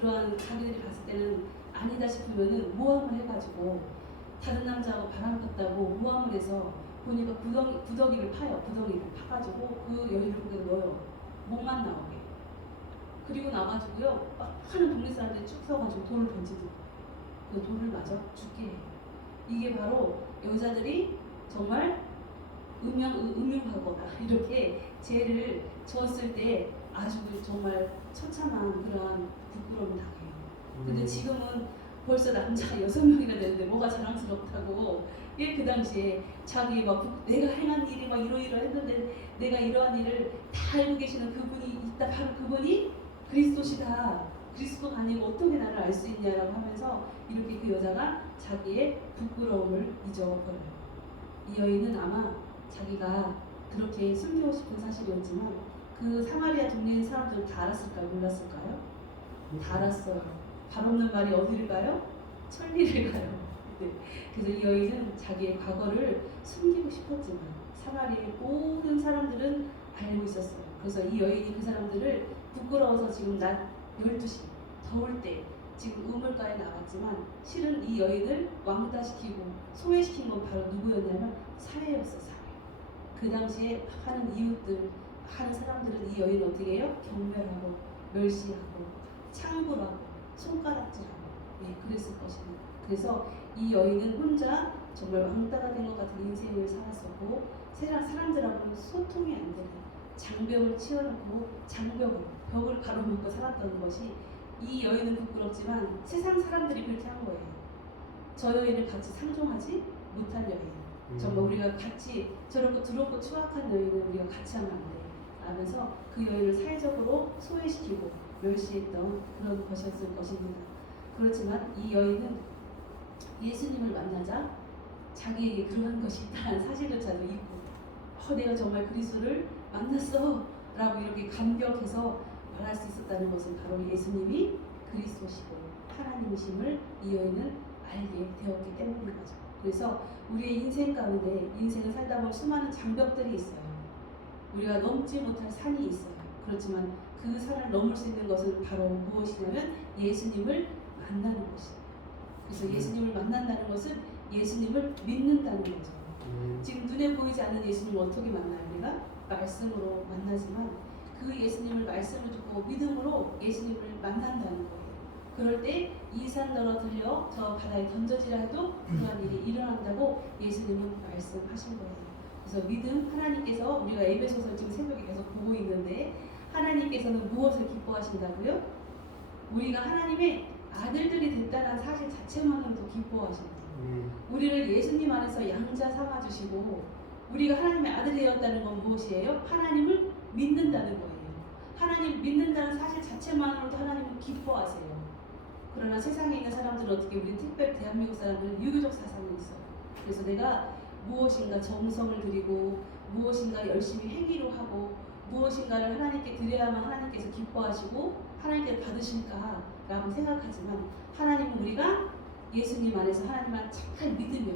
그러한 자기들이 봤을 때는 아니다 싶으면은 모함을 해가지고 다른 남자하고 바람 폈다고 모함을 해서 보니까 구더기를 파요. 구더기를 파가지고 그 여인을 거기에 넣어요. 목만 나오게. 그리고 나가지고요, 막 하는 동네 사람들이 쭉 서가지고 돌을 던지고 그 돌을 맞아 죽게 해요. 이게 바로 여자들이 정말 음흉하거나 이렇게 죄를 지었을 때 아주 정말 처참한 그러한 부끄러움을 당해요. 근데 지금은 벌써 남자가 6명이나 되는데 뭐가 자랑스럽다고. 그 당시에 자기 내가 행한 일이 이러이러했는데 내가 이러한 일을 다 알고 계시는 그분이 있다. 바로 그분이 그리스도시다. 그리스도가 아니고 어떻게 나를 알 수 있냐라고 하면서 이렇게 그 여자가 자기의 부끄러움을 잊어버려요. 이 여인은 아마 자기가 그렇게 숨기고 싶은 사실이었지만 그 사마리아 동네 사람들은 다 알았을까요? 몰랐을까요? 다 알았어요. 발 없는 말이 어디를 가요? 천리를 가요. 네. 그래서 이 여인은 자기의 과거를 숨기고 싶었지만 사마리아의 모든 사람들은 알고 있었어요. 그래서 이 여인이 그 사람들을 부끄러워서 지금 낮 12시 더울 때 지금 우물가에 나왔지만 실은 이 여인을 왕따시키고 소외시킨 건 바로 누구였냐면 사회였어. 사회. 그 당시에 하는 이웃들, 하는 사람들은 이 여인을 어떻게 해요? 경멸하고 멸시하고 창굴하고 손가락질하고 그랬을 것입니다. 그래서 이 여인은 혼자 정말 왕따가 된 것 같은 인생을 살았었고 사람들하고는 소통이 안 되는 장벽을 치워놓고 벽을 가로막고 살았던 것이, 이 여인은 부끄럽지만 세상 사람들이 그렇게 한 거예요. 저 여인을 같이 상종하지 못한 여인. 정말 우리가 같이 저렇게 두렵고 추악한 여인을 우리가 같이 하면 안 돼. 하면서 그 여인을 사회적으로 소외시키고 멸시했던 그런 것이었을 것입니다. 그렇지만 이 여인은 예수님을 만나자 자기에게 그러한 것이 있다는 사실조차도 잊고 내가 정말 그리스도를 만났어 라고 이렇게 감격해서 말할 수 있었다는 것은 바로 예수님이 그리스도시고 하나님이심을 이 여인은 알게 되었기 때문인 거죠. 그래서 우리의 인생 가운데 인생을 살다 보면 수많은 장벽들이 있어요. 우리가 넘지 못할 산이 있어요. 그렇지만 그 산을 넘을 수 있는 것은 바로 무엇이냐면 예수님을 만나는 것이에요. 그래서 예수님을 만난다는 것은 예수님을 믿는다는 거죠. 지금 눈에 보이지 않는 예수님을 어떻게 만나요? 우리가 말씀으로 만나지만 그 예수님을 말씀을 듣고 믿음으로 예수님을 만난다는 거예요. 그럴 때 이 산 넘어들려 저 바다에 던져지라 해도 그러한 일이 일어난다고 예수님은 말씀하신 거예요. 그래서 믿음, 하나님께서 우리가 에베소서 지금 새벽에 계속 보고 있는데 하나님께서는 무엇을 기뻐하신다고요? 우리가 하나님의 아들들이 됐다는 사실 자체만으로도 기뻐하십니다. 우리를 예수님 안에서 양자 삼아주시고 우리가 하나님의 아들이 되었다는 건 무엇이에요? 하나님을 믿는다는 거예요. 하나님 믿는다는 사실 자체만으로도 하나님은 기뻐하세요. 그러나 세상에 있는 사람들은 어떻게, 우리 특별히 대한민국 사람들은 유교적 사상이 있어요. 그래서 내가 무엇인가 정성을 들이고 무엇인가 열심히 행위로 하고 무엇인가를 하나님께 드려야만 하나님께서 기뻐하시고 하나님께 받으실까 라고 생각하지만 하나님은 우리가 예수님 안에서 하나님을 잘 믿으며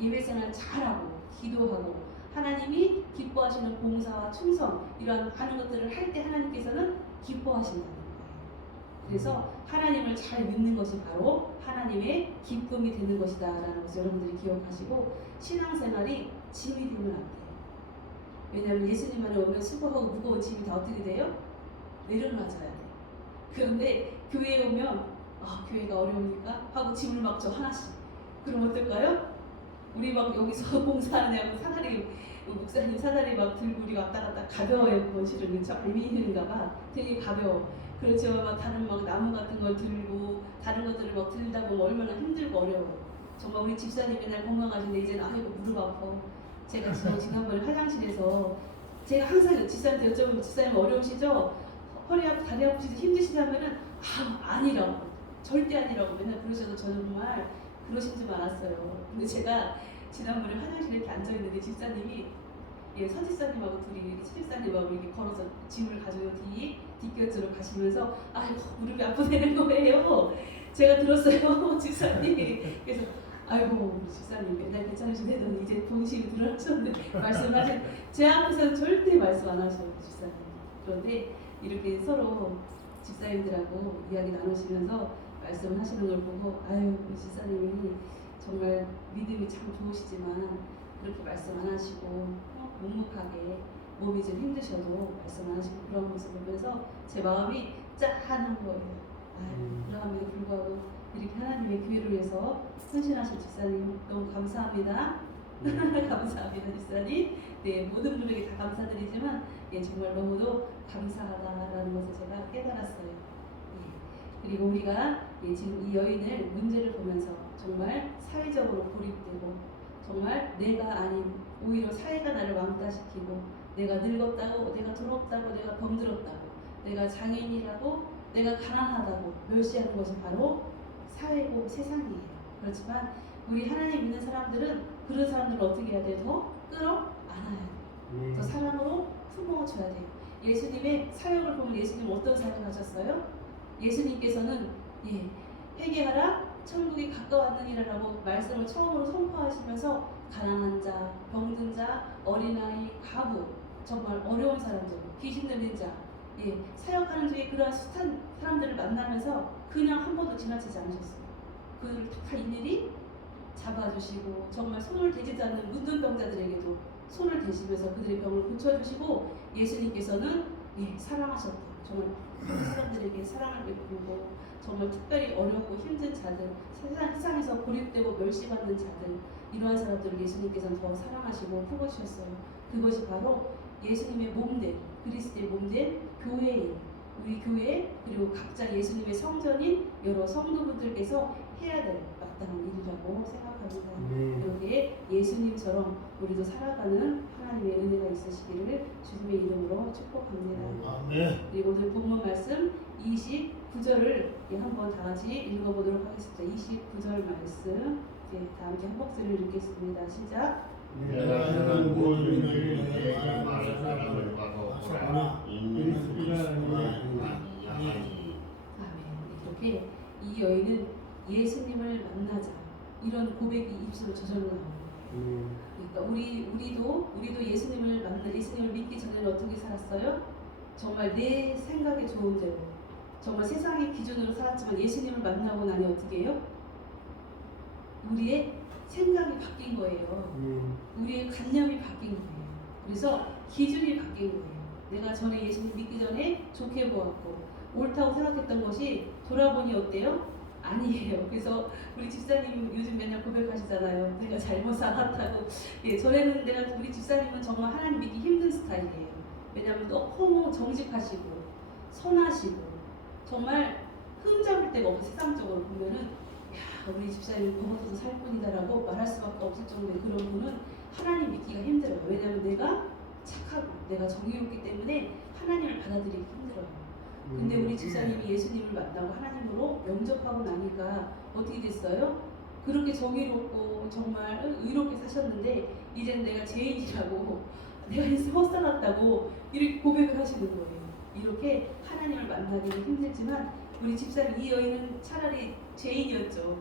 예배생활 잘하고 기도하고 하나님이 기뻐하시는 봉사와 충성 이러한 많은 것들을 할 때 하나님께서는 기뻐하신다는 거예요. 그래서 하나님을 잘 믿는 것이 바로 하나님의 기쁨이 되는 것이다 라는 것을 여러분들이 기억하시고 신앙생활이 짐이 되면 안 돼요. 왜냐하면 예수님 안에 오면 수고하고 무거운 짐이 다 어떻게 돼요? 내려놔줘야 돼요. 그런데 교회에 오면 교회가 어려우니까 하고 짐을 막 줘 하나씩. 그럼 어떨까요? 우리 막 여기서 봉사하는 애하고 사다리 목사님 사다리 막 들고 우리가 왔다 갔다 가벼워요. 그건 실은 저 알미니인가 봐. 되게 가벼워. 그렇죠. 막 다른 막 나무 같은 걸 들고 다른 것들을 막 들다 보면 얼마나 힘들고 어려워. 정말 우리 집사님 맨날 건강하신데 이제는 아이고 무릎 아파. 제가 지난번에 화장실에서 제가 항상 집사님한테 여쭤보면 집사님 어려우시죠? 허리 아프고 다리 아프시죠? 힘드시다면은 아니라고. 절대 아니라고 맨날 그러셔서 저는 정말 그러신 줄 알았어요. 근데 제가 지난번에 화장실에 이렇게 앉아있는데 집사님이 서집사님하고 둘이 이렇게 수집사님하고 이렇게 걸어서 짐을 가지고 뒷곁으로 가시면서 아이고 무릎이 아프다는 거예요. 제가 들었어요. 집사님. 그래서 아이고 우리 집사님 맨날 괜찮으시대더니 이제 본심이 드러나셨는데 말씀하신 제 앞에서는 절대 말씀 안 하셔요. 집사님. 그런데 이렇게 서로 집사님들하고 이야기 나누시면서 말씀을 하시는 걸 보고 아유 우리 집사님이 정말 믿음이 참 좋으시지만 그렇게 말씀 안 하시고 묵묵하게 몸이 좀 힘드셔도 말씀 안 하시고 그런 모습을 보면서 제 마음이 짠한 거예요. 아유 그럼에도 불구하고 이렇게 하나님의 교회를 위해서 헌신하신 집사님 너무 감사합니다. 감사합니다 집사님. 네 모든 분에게 다 감사드리지만 정말 너무도 감사하다라는 것을 제가 깨달았어요. 그리고 우리가 지금 이 여인을 문제를 보면서 정말 사회적으로 고립되고 정말 내가 아닌 오히려 사회가 나를 왕따시키고 내가 늙었다고 내가 더럽다고 내가 병들었다고 내가 장애인이라고 내가 가난하다고 멸시하는 것이 바로 사회고 세상이에요. 그렇지만 우리 하나님 믿는 사람들은 그런 사람들을 어떻게 해야 돼요? 더 끌어안아야 돼요. 더 사랑으로 품어줘야 돼요. 예수님의 사역을 보면 예수님 어떤 사역을 하셨어요? 예수님께서는 회개하라 천국이 가까웠느니라라고 말씀을 처음으로 선포하시면서 가난한 자, 병든 자, 어린아이, 과부 정말 어려운 사람들, 귀신 들린 자 사역하는 중에 그러한 숱한 사람들을 만나면서 그냥 한 번도 지나치지 않으셨어요. 그들을 다 일일이 잡아주시고 정말 손을 대지도 않는 문둥병자들에게도 손을 대시면서 그들의 병을 고쳐주시고 예수님께서는 사랑하셨다. 정말 사람들에게 사랑을 베풀고 정말 특별히 어렵고 힘든 자들, 세상에서 고립되고 멸시받는 자들 이러한 사람들을 예수님께서는 더 사랑하시고 품어주셨어요. 그것이 바로 예수님의 몸된 그리스도의 몸된 교회예요. 우리 교회 그리고 각자 예수님의 성전인 여러 성도분들께서 해야 될 마땅한 일이라고 생각합니다. 여기에 예수님처럼 우리도 살아가는 하나님의 은혜가 있으시기를 주님의 이름으로 축복합니다. 아멘. 그리고 오늘 본문 말씀 29절을 한번 다 같이 읽어보도록 하겠습니다. 29절 말씀 다 함께 한 목소리를 읽겠습니다. 시작. 내가 행한 모든 일을 위해 많은 사람을 받아보라. 있는 그리스도가 아니니. 아멘. 이렇게 이 여인은 예수님을 만나자 이런 고백이 입술로 저절로 나옵니다. 그러니까 우리도 예수님을 믿기 전에는 어떻게 살았어요? 정말 내 생각에 좋은 대로, 정말 세상의 기준으로 살았지만 예수님을 만나고 나니 어떻게 해요? 우리의 생각이 바뀐 거예요. 우리의 관념이 바뀐 거예요. 그래서 기준이 바뀐 거예요. 내가 전에 예수님 믿기 전에 좋게 보았고 옳다고 생각했던 것이 돌아보니 어때요? 아니에요. 그래서 우리 집사님 요즘 맨날 고백하시잖아요. 내가 잘못 살았다고. 예, 전에는 우리 집사님은 정말 하나님 믿기 힘든 스타일이에요. 왜냐하면 너무 정직하시고 선하시고 정말 흠잡을 데가 없어. 세상적으로 보면은 야, 우리 집사님 버거워서 살 뿐이다라고 말할 수밖에 없을 정도의 그런 분은 하나님 믿기가 힘들어요. 왜냐하면 내가 착하고 내가 정의롭기 때문에 하나님을 받아들이기 힘들어요. 근데 우리 집사님이 예수님을 만나고 하나님으로 영접하고 나니까 어떻게 됐어요? 그렇게 정의롭고 정말 의롭게 사셨는데 이젠 내가 죄인이라고 내가 인생 헛살았다고 이렇게 고백을 하시는 거예요. 이렇게 하나님을 만나기는 힘들지만 우리 집사님 이 여인은 차라리 죄인이었죠.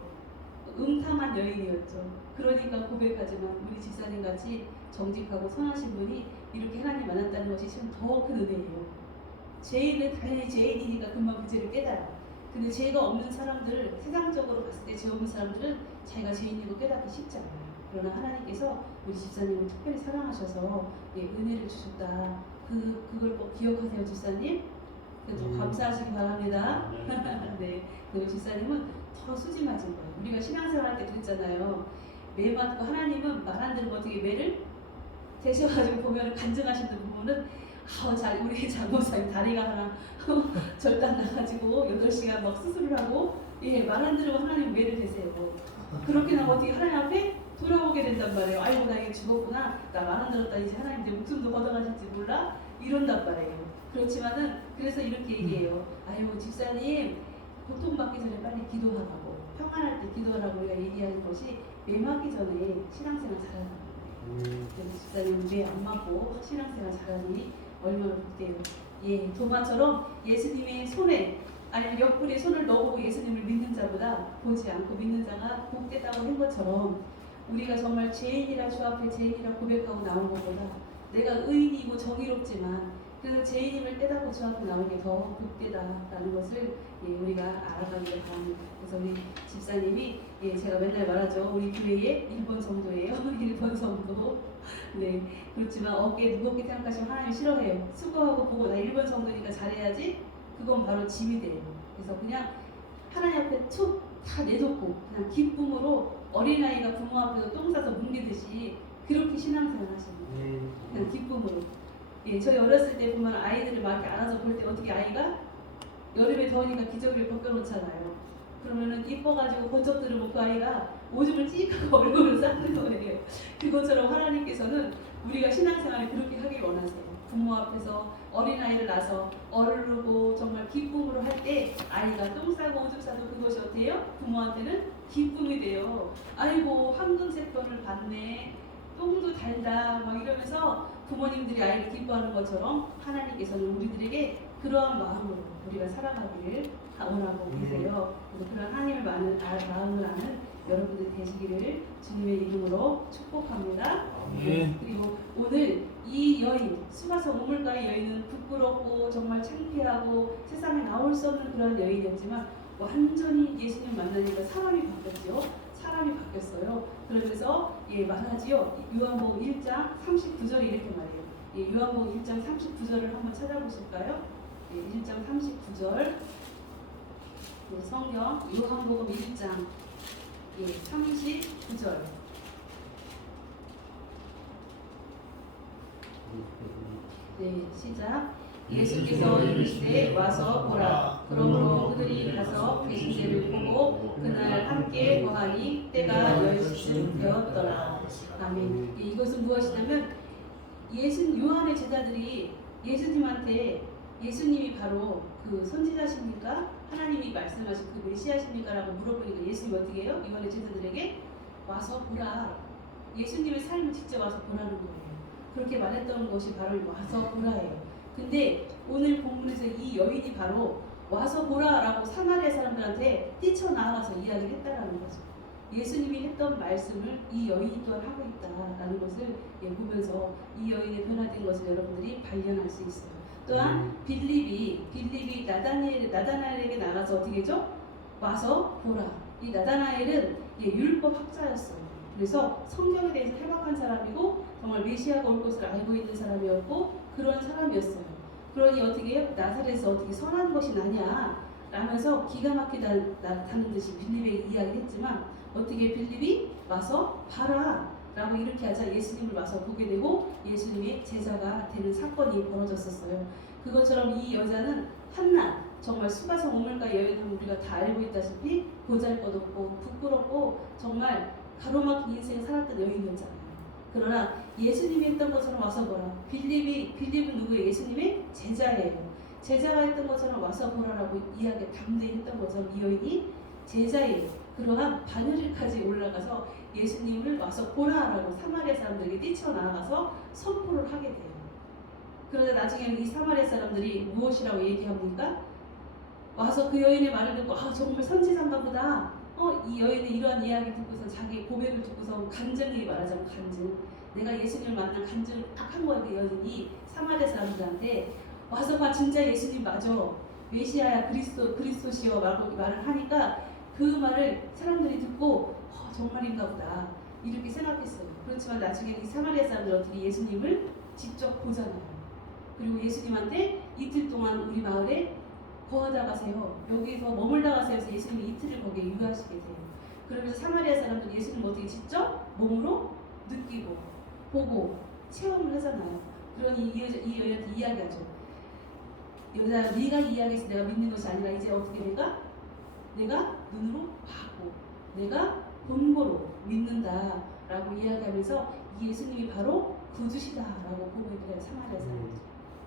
음탕한 여인이었죠. 그러니까 고백하지만 우리 집사님 같이 정직하고 선하신 분이 이렇게 하나님 만났다는 것이 지금 더 큰 은혜예요. 죄인은 당연히 죄인이니까 금방 그 죄를 깨달아. 근데 죄가 없는 사람들, 세상적으로 봤을 때 죄 없는 사람들은 자기가 죄인이고 깨닫기 쉽지 않아요. 그러나 하나님께서 우리 집사님을 특별히 사랑하셔서 은혜를 주셨다. 그걸 꼭 기억하세요, 집사님. 그래서 감사하시기 바랍니다. 네, 그리고 집사님은 더 수지 맞은 거예요. 우리가 신앙생활 할 때 그랬잖아요. 매 맞고 하나님은 말 안 들으면 어떻게 매를 대셔가지고 보면 간증하시는 부분은 우리 장모사님 다리가 하나 절단 나가지고 8시간 막 수술을 하고 말 안 들으면 하나님 매를 대세요. 그렇게 나면 어떻게 하나님 앞에 돌아오게 된단 말이에요. 아이고 나 이게 죽었구나. 나 말 안 들었다. 이제 하나님 내 목숨도 걷어가실지 몰라. 이런단 말이에요. 그렇지만은 그래서 이렇게 얘기해요. 아이고 집사님 고통받기 전에 빨리 기도하라고 평안할 때 기도하라고 우리가 얘기하는 것이 매 맞기 전에 신앙생활 잘하는 거예요. 그래서 집사님 매 안 맞고 신앙생활 잘하니 얼마나 복돼요. 예, 도마처럼 예수님의 손에 아니면 옆구리에 손을 넣어보고 예수님을 믿는 자보다 보지 않고 믿는 자가 복되다고 한 것처럼 우리가 정말 죄인이라 주 앞에 죄인이라 고백하고 나온 것보다 내가 의인이고 정의롭지만 그래서 죄인임을 깨닫고 주 앞에 나오는 게 더 복되다라는 것을 우리가 알아가기를 바랍니다. 그래서 우리 집사님이 제가 맨날 말하죠. 우리 교회의 1번 성도예요. 1번 성도. 네, 그렇지만 어깨에 무겁게 생각하시면 하나님 싫어해요. 수고하고 보고 나 1번 성도니까 잘해야지. 그건 바로 짐이 돼요. 그래서 그냥 하나님 앞에 툭 다 내놓고 그냥 기쁨으로 어린아이가 부모 앞에서 똥 싸서 뭉개듯이 그렇게 신앙생활 하시는 거예요. 그냥 기쁨으로. 저희 어렸을 때 보면 아이들을 막 안아서 볼 때 어떻게 아이가 여름에 더우니까 기저귀를 벗겨놓잖아요. 그러면은 이뻐가지고 번쩍 들으면 그 아이가 오줌을 찌익하고 얼굴을 쌓는 거예요. 그것처럼 하나님께서는 우리가 신앙생활을 그렇게 하길 원하세요. 부모 앞에서 어린아이를 낳아서 어르르고 정말 기쁨으로 할 때 아이가 똥 싸고 오줌 싸도 그것이 어때요? 부모한테는 기쁨이 돼요. 아이고 황금색 돈을 받네. 똥도 달다 막 이러면서 부모님들이 아이를 기뻐하는 것처럼 하나님께서는 우리들에게 그러한 마음으로 우리가 살아가기를 원하고 계세요. 그래서 그런 하나님을 마음을 아는 여러분들 되시기를 주님의 이름으로 축복합니다. 네. 그리고 오늘 이 여인, 수가성 우물가의 여인은 부끄럽고 정말 창피하고 세상에 나올 수 없는 그런 여인이었지만 완전히 예수님 만나니까 사람이 바뀌었죠. 사람이 바뀌었어요. 그러면서 말하지요. 요한복음 1장 39절이 이렇게 말해요. 요한복음 1장 39절을 한번 찾아보실까요? 1장 39절. 성경 요한복음 1장 39절. 네, 시작. 예수께서 이르시되 와서 보라. 그러므로 그들이 가서 계신 데를 보고 그날 함께 거하니 때가 10시쯤 되었더라. 아멘. 이것은 무엇이냐면 요한의 제자들이 예수님한테 예수님이 바로 그 선지자십니까? 하나님이 말씀하신 그 메시아십니까? 라고 물어보니까 예수님이 어떻게 해요? 요한의 제자들에게 와서 보라. 예수님의 삶을 직접 와서 보라는 거예요. 그렇게 말했던 것이 바로 와서 보라예요. 근데 오늘 본문에서 이 여인이 바로 와서 보라라고 사마리아 사람들한테 뛰쳐나와서 이야기를 했다라는 거죠. 예수님이 했던 말씀을 이 여인이 또한 하고 있다라는 것을 보면서 이 여인의 변화된 것을 여러분들이 발견할 수 있어요. 또한 빌립이 나다나엘에게 나가서 어떻게 했죠? 와서 보라. 이 나다나엘은 율법 학자였어요. 그래서 성경에 대해서 해박한 사람이고 정말 메시아가 올 것을 알고 있는 사람이었고 그런 사람이었어요. 그러니 어떻게 해요? 나사렛에서 어떻게 선한 것이 나냐 라면서 기가 막히다는 듯이 빌립에게 이야기했지만 어떻게 빌립이 와서 봐라 라고 이렇게 하자 예수님을 와서 보게 되고 예수님의 제자가 되는 사건이 벌어졌었어요. 그것처럼 이 여자는 한낱 정말 수가성 우물가 여인은 우리가 다 알고 있다시피 보잘것없고 부끄럽고 정말 가로막힌 인생을 살았던 여인이었잖아요. 그러나 예수님이 했던 것처럼 와서 보라. 빌립은 누구예요? 예수님의 제자예요. 제자가 했던 것처럼 와서 보라라고 이야기 담대히 했던 것처럼 이 여인이 제자예요. 그러한 바늘까지 올라가서 예수님을 와서 보라라고 사마리아 사람들에게 뛰쳐나가서 선포를 하게 돼요. 그러자 나중에는 이 사마리아 사람들이 무엇이라고 얘기합니까? 와서 그 여인의 말을 듣고 정말 선지자인가 보다. 이 여인의 이러한 이야기 듣고서 자기 고백을 듣고서 간증이 말하자면 간증. 내가 예수님을 만난 간증을 딱 한 거야. 그 여인이 사마리아 사람들한테 와서 봐 진짜 예수님 맞아. 메시아야 그리스도시여 라고 말을 하니까 그 말을 사람들이 듣고 정말인가 보다 이렇게 생각했어요. 그렇지만 나중에 이 사마리아 사람들 어떻게 예수님을 직접 보잖아요. 그리고 예수님한테 이틀 동안 우리 마을에 거하다 가세요. 여기서 머물다 가세요. 해서 예수님이 이틀을 거기에 유하시게 돼요. 그러면서 사마리아 사람들이 예수님 어떻게 직접 몸으로 느끼고 보고 체험을 하잖아요. 그러니 이 여자한테 이야기하죠. 여자 네가 이야기해서 내가 믿는 것이 아니라 이제 어떻게 내가 눈으로 봤고 내가 본고로 믿는다라고 이야기하면서 예수님이 바로 구주시다라고 고백을 해요. 사마리아 사람들.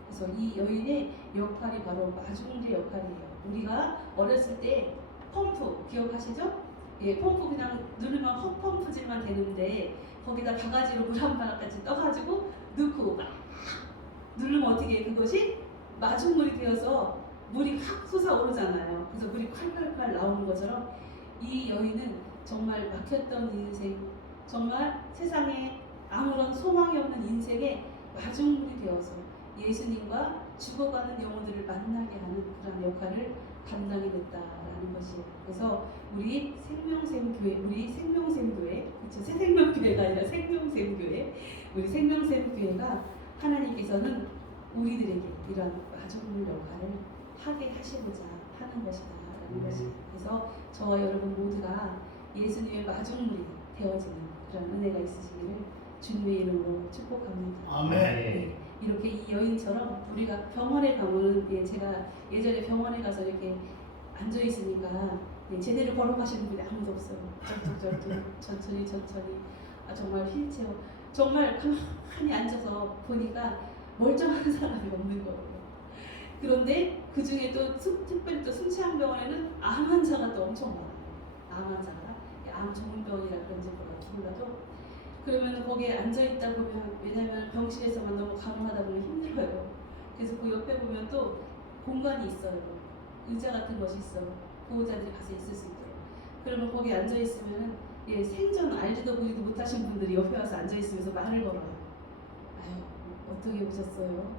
그래서 이 여인의 역할이 바로 마중대 역할이에요. 우리가 어렸을 때 펌프 기억하시죠? 펌프 그냥 누르면 펌프질만 되는데 거기다 바가지로 물 한 바가지 떠가지고 넣고 막 누르면 어떻게 해? 그것이 마중물이 되어서 물이 확 솟아오르잖아요. 그래서 물이 콸콸콸 나오는 것처럼 이 여인은 정말 막혔던 인생, 정말 세상에 아무런 소망이 없는 인생에 마중물이 되어서 예수님과 죽어가는 영혼들을 만나게 하는 그런 역할을 담당이 됐다라는 것이에요. 그래서 우리 생명샘교회, 그렇죠? 새생명교회가 아니라 생명샘교회, 우리 생명샘교회가 하나님께서는 우리들에게 이런 마중물 역할을 하게 하시고자 하는 것이다라는 것이에요. 그래서 저와 여러분 모두가 예수님의 마중물이 되어지는 그런 은혜가 있으시기를 주님의 이름으로 축복합니다. 아멘. 네, 이렇게 이 여인처럼 우리가 병원에 가면은 제가 예전에 병원에 가서 이렇게 앉아 있으니까 제대로 걸어가시는 분이 아무도 없어요. 쩔뚝쩔뚝 천천히 정말 휠체어 정말 가만히 앉아서 보니까 멀쩡한 사람이 없는 거예요. 그런데 그 중에 또 특별히 또 순치항병원에는 암 환자가 또 엄청 많아요. 암 환자가 암 전문병원이라 그런지 몰라도 그러면 거기에 앉아있다 보면 왜냐면 병실에서만 너무 간호하다 보면 힘들어요. 그래서 그 옆에 보면 또 공간이 있어요. 의자 같은 것이 있어. 보호자들이 가서 있을 수 있도록. 그러면 거기 앉아있으면 생전 알지도 보지도 못하신 분들이 옆에 와서 앉아있으면서 말을 걸어요. 아유 어떻게 오셨어요?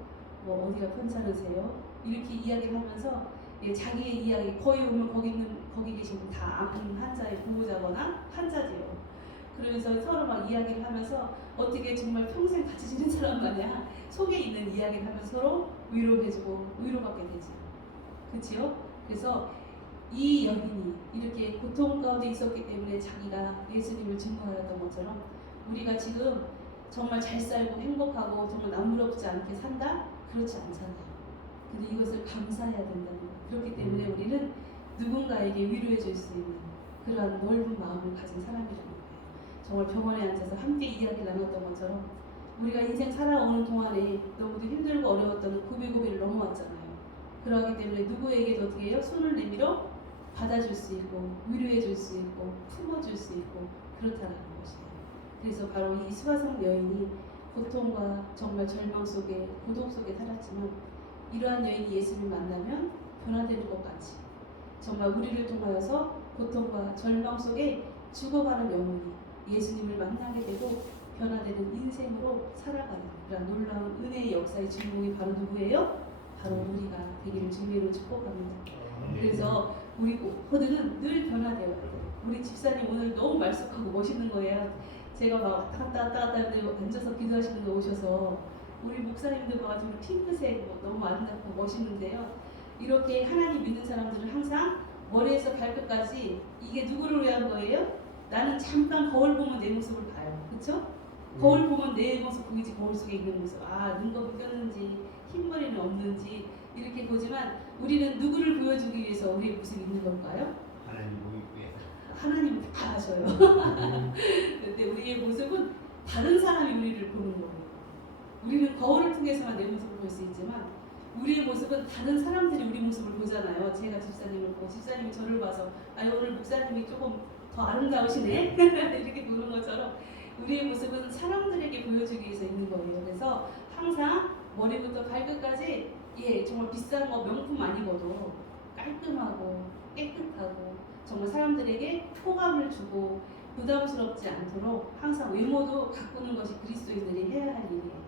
뭐 어디가 편찮으세요? 이렇게 이야기를 하면서 자기의 이야기 거의 오면 거기 계신 분 다 암 환자의 보호자거나 환자지요. 그러면서 서로 막 이야기를 하면서 어떻게 정말 평생 같이 지낸 사람 마냥 속에 있는 이야기를 하면서 서로 위로해주고 위로받게 되죠. 그렇지요? 그래서 이 여인이 이렇게 고통 가운데 있었기 때문에 자기가 예수님을 증거하였던 것처럼 우리가 지금 정말 잘 살고 행복하고 정말 남부럽지 않게 산다? 그렇지 않잖아요. 근데 이것을 감사해야 된다는 거예요. 그렇기 때문에 우리는 누군가에게 위로해 줄 수 있는 그러한 넓은 마음을 가진 사람이라는 거예요. 정말 병원에 앉아서 함께 이야기를 나눴던 것처럼 우리가 인생 살아오는 동안에 너무도 힘들고 어려웠던 고비고비를 넘어왔잖아요. 그러기 때문에 누구에게도 어떻게 해요? 손을 내밀어 받아줄 수 있고 위로해 줄 수 있고 품어줄 수 있고 그렇다는 것이에요. 그래서 바로 이 수가성 여인이 고통과 정말 절망 속에 고독 속에 살았지만 이러한 여인이 예수님을 만나면 변화되는 것 같이 정말 우리를 통하여서 고통과 절망 속에 죽어가는 영혼이 예수님을 만나게 되고 변화되는 인생으로 살아가는 그런 놀라운 은혜의 역사의 주인공이 바로 누구예요? 바로 우리가 되기를 주님으로 축복합니다. 그래서 우리 모두는 늘 변화되어야 돼요. 우리 집사님 오늘 너무 말쑥하고 멋있는 거예요. 제가 막 왔다 갔다 하는데 앉아서 기도하시는 거 오셔서 우리 목사님들 봐가지고 핑크색 너무 아름답고 멋있는데요. 이렇게 하나님 믿는 사람들은 항상 머리에서 발끝까지 이게 누구를 위한 거예요? 나는 잠깐 거울 보면 내 모습을 봐요. 그렇죠? 거울 보면 내 모습 보이지. 거울 속에 있는 모습. 아, 눈곱이 꼈는지 흰머리는 없는지 이렇게 보지만 우리는 누구를 보여주기 위해서 우리의 모습이 있는 걸까요? 하나님 보기 위해서. 하나님은 다 아셔요. 근데 우리의 모습은 다른 사람이 우리를 보는 거예요. 우리는 거울을 통해서만 내 모습을 볼 수 있지만 우리의 모습은 다른 사람들이 우리 모습을 보잖아요. 제가 집사님을 보고 집사님이 저를 봐서 아 오늘 목사님이 조금 더 아름다우시네 이렇게 보는 것처럼 우리의 모습은 사람들에게 보여주기 위해서 있는 거예요. 그래서 항상 머리부터 발끝까지 정말 비싼 거 명품 안 입어도 깔끔하고 깨끗하고 정말 사람들에게 호감을 주고 부담스럽지 않도록 항상 외모도 가꾸는 것이 그리스도인들이 해야 할 일이에요.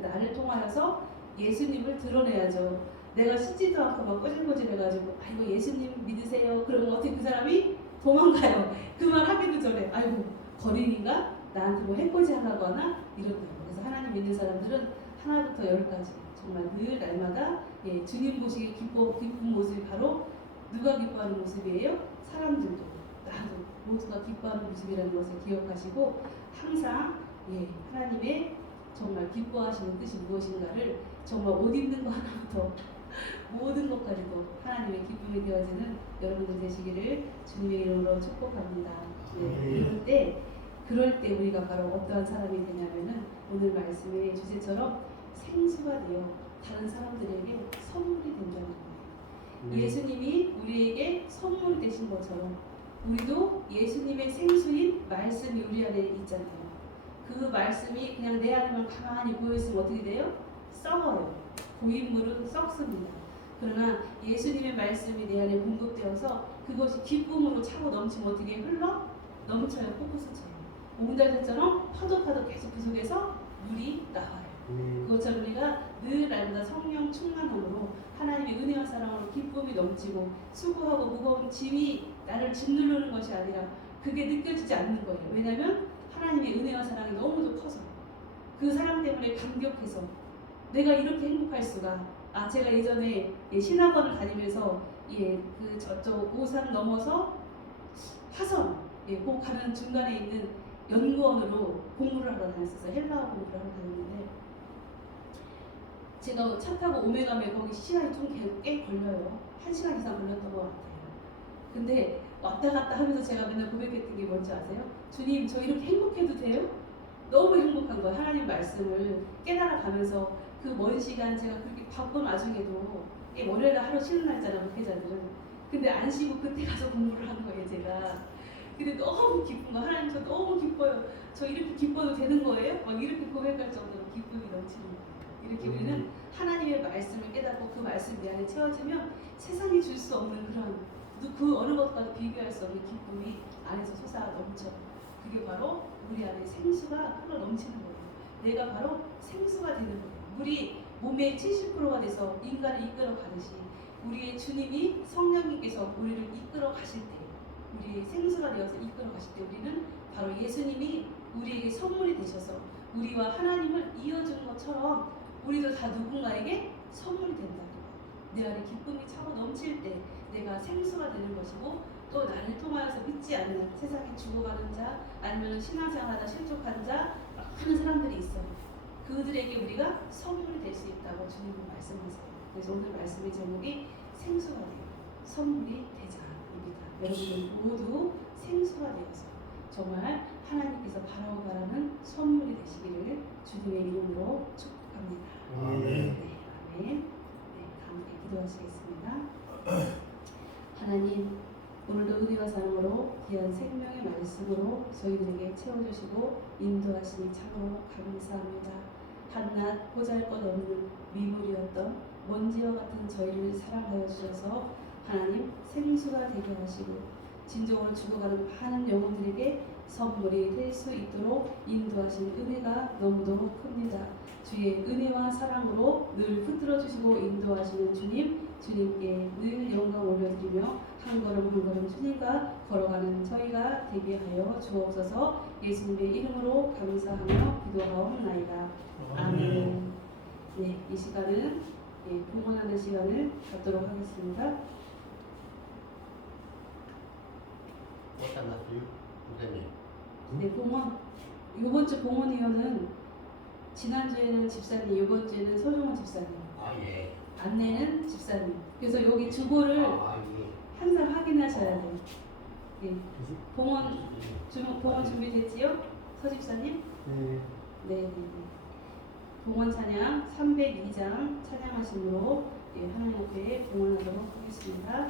나를 통하여서 예수님을 드러내야죠. 내가 씻지도 않고 막 꼬질꼬질해가지고 아이고 예수님 믿으세요. 그러면 어떻게 그 사람이 도망가요. 그 말 하기도 전에 아이고 거린인가? 나한테 뭐 해코지 하려고 하나? 이런다고. 그래서 하나님 믿는 사람들은 하나부터 열까지 정말 늘 날마다 주님 보시기 기쁜 모습이 바로 누가 기뻐하는 모습이에요? 사람들도 나도 모두가 기뻐하는 모습이라는 것을 기억하시고 항상 하나님의 정말 기뻐하시는 뜻이 무엇인가를 정말 옷 입는 거 하나부터 모든 것까지도 하나님의 기쁨이 되어지는 여러분들 되시기를 주님의 이름으로 축복합니다. 그럴 때 우리가 바로 어떠한 사람이 되냐면은 오늘 말씀의 주제처럼 생수가 되어 다른 사람들에게 선물이 된다는 거예요. 예수님이 우리에게 선물이 되신 것처럼 우리도 예수님의 생수인 말씀이 우리 안에 있잖아요. 그 말씀이 그냥 내 안에만 가만히 고여있으면 어떻게 돼요? 썩어요. 고인물은 썩습니다. 그러나 예수님의 말씀이 내 안에 공급되어서 그것이 기쁨으로 차고 넘치면 어떻게 흘러? 넘쳐요. 포커스처럼. 옹달새처럼 파도 계속 그 속에서 물이 나와요. 그것처럼 우리가 늘 날마다 성령 충만함으로 하나님의 은혜와 사랑으로 기쁨이 넘치고 수고하고 무거운 짐이 나를 짓누르는 것이 아니라 그게 느껴지지 않는 거예요. 왜냐하면 하나님의 은혜와 사랑이 너무도 커서 그 사람 때문에 감격해서 내가 이렇게 행복할 수가. 제가 예전에 신학원을 다니면서 그 저쪽 오산 넘어서 화성 그 가는 중간에 있는 연구원으로 공부를 하러 다녔었어요. 헬라어 공부를 하러 다녔는데 제가 차 타고 오메 가면 거기 시간이 좀 꽤 걸려요. 1시간 이상 걸렸던 것 같아요. 근데 왔다 갔다 하면서 제가 맨날 고백했던 게 뭔지 아세요? 주님 저 이렇게 행복해도 돼요? 너무 행복한 거예요. 하나님 말씀을 깨달아가면서 그 먼 시간 제가 그렇게 바쁜 와중에도 월요일에 하루 쉬는 날짜라 목회자들은 근데 안 쉬고 그때 가서 공부를 한 거예요. 제가 근데 너무 기쁜 거. 하나님 저 너무 기뻐요. 저 이렇게 기뻐도 되는 거예요? 막 이렇게 고백할 정도로 기쁨이 넘치는 거예요. 이렇게 우리는 하나님의 말씀을 깨닫고 그 말씀 내 안에 채워지면 세상이 줄 수 없는 그런 그 어느 것과도 비교할 수 없는 기쁨이 안에서 솟아 넘쳐. 그게 바로 우리 안에 생수가 흘러 넘치는 거예요. 내가 바로 생수가 되는 거예요. 물이 몸의 70%가 돼서 인간을 이끌어 가듯이 우리의 주님이 성령님께서 우리를 이끌어 가실 때 우리의 생수가 되어서 이끌어 가실 때 우리는 바로 예수님이 우리에게 선물이 되셔서 우리와 하나님을 이어주는 것처럼 우리도 다 누군가에게 선물이 된다는 거예요. 내 안에 기쁨이 차고 넘칠 때 내가 생수가 되는 것이고 또 나를 통하여서 믿지 않는 세상에 죽어가는 자 아니면 신앙생활하다 실족한 자 많은 사람들이 있어요. 그들에게 우리가 선물이 될 수 있다고 주님은 말씀하세요. 그래서 오늘 말씀의 제목이 생수가 되어 선물이 되자입니다. 여러분들 모두 생수가 되어서 정말 하나님께서 바라는 선물이 되시기를 주님의 이름으로 축복합니다. 아멘. 네, 아멘. 다 함께 기도하시겠습니다. 하나님, 오늘도 은혜와 사랑으로 귀한 생명의 말씀으로 저희들에게 채워주시고 인도하시니 참으로 감사합니다. 한낱 보잘것없는 미물이었던 먼지와 같은 저희를 사랑하여 주셔서 하나님 생수가 되게 하시고 진정으로 죽어가는 많은 영혼들에게 선물이 될 수 있도록 인도하신 은혜가 너무도 큽니다. 주의 은혜와 사랑으로 늘 붙들어 주시고 인도하시는 주님께 늘 영광 올려드리며 한 걸음 한 걸음 주님과 걸어가는 저희가 되게 하여 주옵소서. 예수님의 이름으로 감사하며 기도하옵나이다. 아멘. 네, 이 시간은 봉헌하는 시간을 갖도록 하겠습니다. 어떤 말씀? 선생님. 네, 봉헌. 이번 주 봉헌위원은 지난주에는 집사님, 이번 주에는 서종원 집사님, 아 예. 안내는 집사님. 그래서 여기 주보를 아 예. 항상 확인하셔야 돼요. 네. 봉헌 준비됐지요? 서 집사님? 네. 네. 봉헌 찬양 302장 찬양하심으로 하나님 앞에 봉헌하도록 하겠습니다.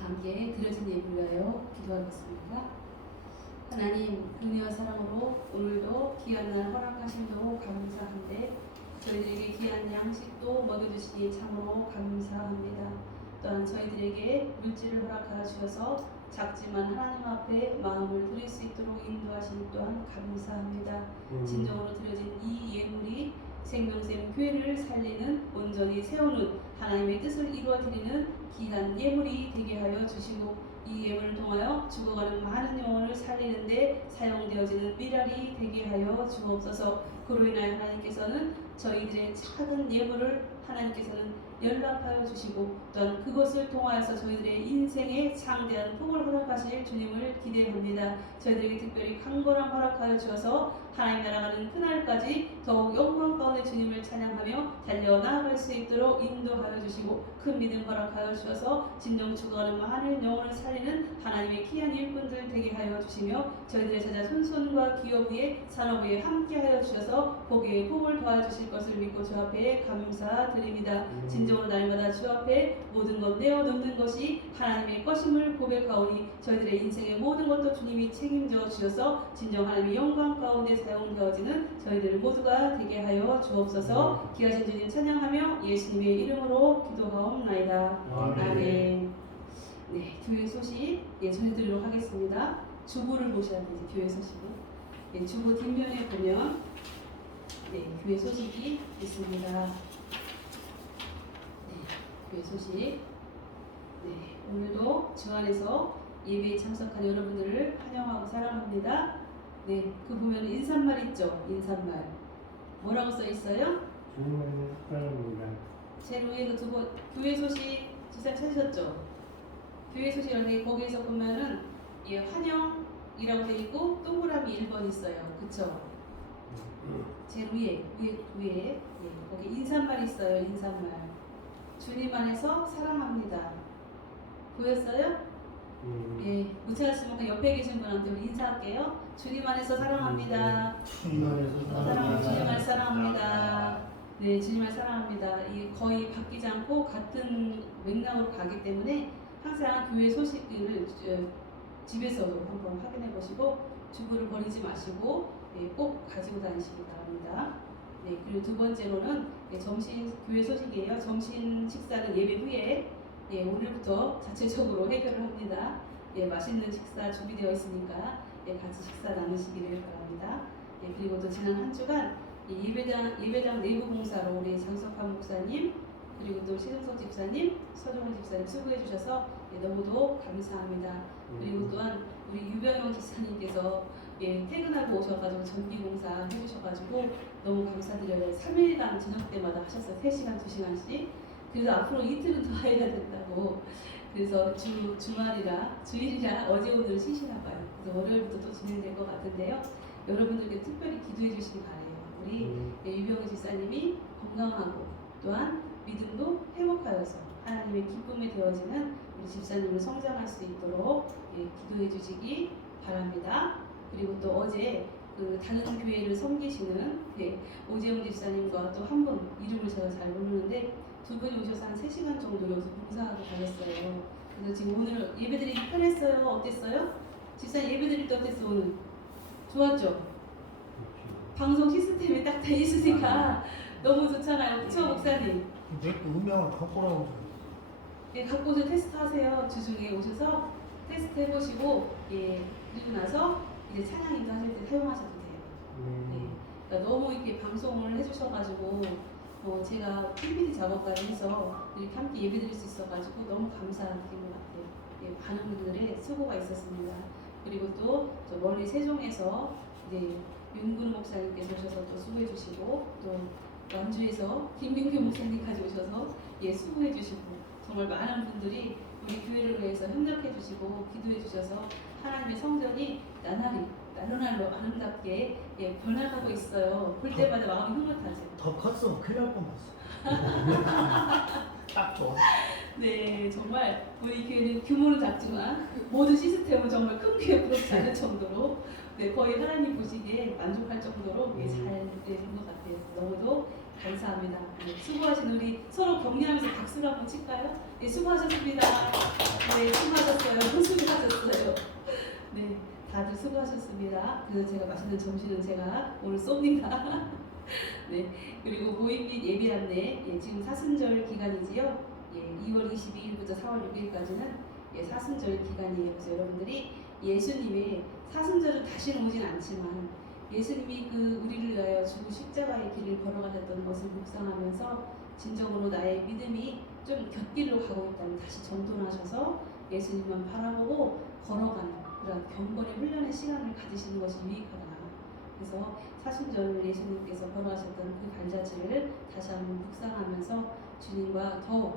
함께 드려진 예를 위하여 기도하겠습니다. 하나님 은혜와 사랑으로 오늘도 귀한 날 허락하심도 감사한데 저희들에게 귀한 양식도 먹여주시니 참으로 감사합니다. 또한 저희들에게 물질을 허락하여 주셔서 작지만 하나님 앞에 마음을 드릴 수 있도록 인도하시니 또한 감사합니다. 진정으로 드려진 이 예물이 생명샘 교회를 살리는 온전히 세우는 하나님의 뜻을 이루어드리는 귀한 예물이 되게 하여 주시고 이 예물을 통하여 죽어가는 많은 영혼을 살리는데 사용되어지는 미랄이 되게 하여 주옵소서. 그로 인하여 하나님께서는 저희들의 작은 예물을 하나님께서는 연락하여 주시고 또한 그것을 통하여서 저희들의 인생에 장대한 복을 허락하실 주님을 기대합니다. 저희들에게 특별히 강건함 허락하여 주어서 하나님 나라가는 그날까지 더욱 영광 가운데 주님을 찬양하며 달려나갈 수 있도록 인도하여 주시고 큰 믿음 허락하여 주셔서 진정 죽어가는 많은 영혼을 살리는 하나님의 귀한 일꾼들 되게 하여 주시며 저희들의 제자 손손과 기업 위에 산업 위에 함께하여 주셔서 복에 복을 더하여 주실 것을 믿고 주 앞에 감사드립니다. 진정으로 날마다 주 앞에 모든 것 내어놓는 것이 하나님의 것임을 고백하오니 저희들의 인생의 모든 것도 주님이 책임져 주셔서 진정 하나님의 영광 가운데 사용되어지는 저희들 모두가 되게 하여 주옵소서. 귀하신 주님 찬양하며 예수님의 이름으로 기도하옵나이다. 아멘. 네, 교회 소식 전해드리도록 하겠습니다. 주보를 보셔야 돼요. 교회 소식은. 네, 주보 뒷면에 보면 교회 소식이 있습니다. 교회 소식. 오늘도 주 안에서 예배에 참석한 여러분들을 환영하고 사랑합니다. 그 보면 인사말 있죠? 인사말. 뭐라고 써 있어요? 주님을 사랑합니다. 제일 위에 그 두 번 교회 소식 주사 찾으셨죠? 교회 소식 여기 거기에서 보면은 환영이라고 되어 있고 동그라미 1번 있어요. 그쵸? 제일 위에 거기 인사말 있어요. 인사말. 주님 안에서 사랑합니다. 보였어요? 못 찾았으면 그 옆에 계신 분한테 우리 인사할게요. 주님 안에서 사랑합니다. 주님 안에서 주님 안에서 사랑합니다. 네, 주님 안에서 사랑합니다. 이 거의 바뀌지 않고 같은 맥락으로 가기 때문에 항상 교회 소식들을 집에서도 한번 확인해 보시고 주부를 버리지 마시고 꼭 가지고 다니시기 바랍니다. 그리고 두 번째로는 점심 교회 소식이에요. 점심 식사는 예배 후에 오늘부터 자체적으로 해결을 합니다. 맛있는 식사 준비되어 있으니까 같이 식사 나누시기를 바랍니다. 그리고 또 지난 한 주간 예배당 내부 봉사로 우리 장석환 목사님 그리고 또 신흥석 집사님, 서종훈 집사님 수고해 주셔서 너무도 감사합니다. 그리고 또한 우리 유병영 집사님께서 퇴근하고 오셔가지고 전기공사 해주셔가지고 너무 감사드려요. 3일간 저녁 때마다 하셨어요. 3시간, 2시간씩. 그래서 앞으로 이틀은 더 해야 된다고. 그래서 주일이라 어제 오늘 쉬시나 봐요. 그래서 월요일부터 또 진행될 것 같은데요. 여러분들께 특별히 기도해 주시기 바래요. 우리 유병영 집사님이 건강하고 또한 믿음도 회복하여서 하나님의 기쁨이 되어지는 우리 집사님을 성장할 수 있도록 기도해 주시기 바랍니다. 그리고 또 어제 그 다른 교회를 섬기시는 오재영 집사님과 또 한 분 이름을 제가 잘 모르는데 두 분이 오셔서 한 3시간 정도 여기서 봉사하고 가셨어요. 그래서 지금 오늘 예배드리기 편했어요? 어땠어요? 집사님 예배드릴 때 어땠어 오늘? 좋았죠? 방송 시스템이 딱 돼 있으니까 너무 좋잖아요. 그쵸 목사님? 내거 음향을 갖고 나오죠. 갖고 오셔서 테스트 하세요. 주중에 오셔서 테스트 해보시고 그리고 나서 이제 찬양 인도하실 때 사용하셔도 돼요. 그러니까 너무 이렇게 방송을 해주셔가지고 제가 PPT 작업까지 해서 이렇게 함께 예배드릴 수 있어가지고 너무 감사드린 것 같아요. 많은 분들의 수고가 있었습니다. 그리고 또 저 멀리 세종에서 윤근 목사님께서 오셔서 또 수고해주시고 또 완주에서 김민규 목사님까지 오셔서 수고해주시고 정말 많은 분들이 우리 교회를 위해서 협력해주시고 기도해주셔서 하나님의 성전이 날로 아름답게 변화가고 있어요. 볼 때마다 마음이 흐뭇하죠. 더 컸으면 큰일 날 뻔했어. 딱 좋아. 네, 정말 우리 교회는 규모는 작지만 모든 시스템은 정말 큰 교회 부럽지 않을 정도로 거의 하나님 보시기에 만족할 정도로 잘 된 것 같아요. 너무도 감사합니다. 수고하신 우리 서로 격려하면서 박수를 한번 칠까요? 수고하셨습니다. 수고하셨어요. 수고하셨어요. 다들 수고하셨습니다. 그래서 제가 맛있는 점심은 제가 오늘 쏩니다. 그리고 모임 및 예배 안내 지금 사순절 기간이지요. 2월 22일부터 4월 6일까지는 사순절 기간이에요. 그래서 여러분들이 예수님의 사순절은 다시는 오진 않지만 예수님이 그 우리를 위하여 주고 십자가의 길을 걸어가셨던 것을 묵상하면서 진정으로 나의 믿음이 좀 곁길로 가고 있다면 다시 정돈하셔서 예수님만 바라보고 걸어가는 그런 경건의 훈련의 시간을 가지시는 것이 유익하다. 그래서 사순절 예수님께서 걸어가셨던 그 발자취를 다시 한번 묵상하면서 주님과 더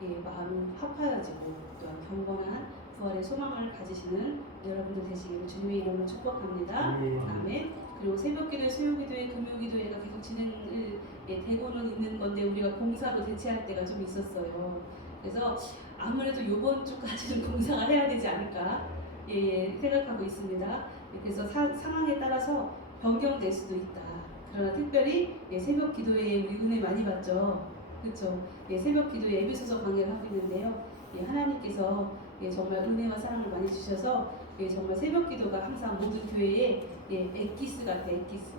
마음이 합하여지고 또한 경건한 부활의 소망을 가지시는 여러분들 되시기를 주님의 이름으로 축복합니다. 아멘. 그리고 새벽기도, 수요기도회, 금요기도회가 계속 진행을 되고는 있는 건데 우리가 공사로 대체할 때가 좀 있었어요. 그래서 아무래도 이번 주까지는 공사가 해야 되지 않을까 생각하고 있습니다. 그래서 상황에 따라서 변경될 수도 있다. 그러나 특별히 새벽 기도회에 우리 은혜 많이 받죠. 그렇죠? 새벽 기도회 예비소서 관계를 하고 있는데요. 하나님께서 정말 은혜와 사랑을 많이 주셔서 정말 새벽 기도가 항상 모든 교회에 엑기스 같아, 엑기스.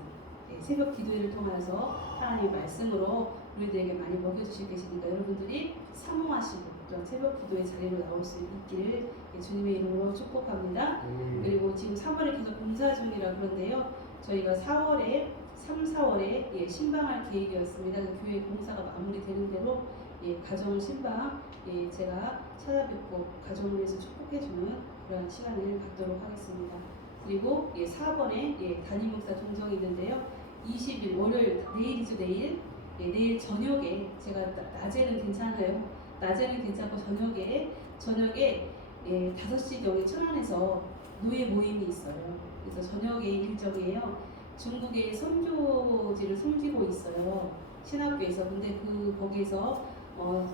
새벽 기도회를 통해서 하나님의 말씀으로 우리들에게 많이 먹여주시고 계시니까 여러분들이 사모하시고 또한 새벽 기도의 자리로 나올 수 있기를 주님의 이름으로 축복합니다. 그리고 지금 3월에 계속 공사 중이라 그런데요. 저희가 4월에 3, 4월에 신방할 계획이었습니다. 그 교회 공사가 마무리되는 대로 가정 신방 제가 찾아뵙고 가정을 위해서 축복해주는 그런 시간을 갖도록 하겠습니다. 그리고 4번에 담임 목사 동정이 있는데요. 20일 월요일 내일이죠. 내일 저녁에 제가 낮에는 괜찮아요. 낮에는 괜찮고 저녁에 5시경에 천안에서 노예 모임이 있어요. 그래서 저녁에 일정이에요. 중국의 선교지를 섬기고 있어요. 신학교에서. 근데 거기에서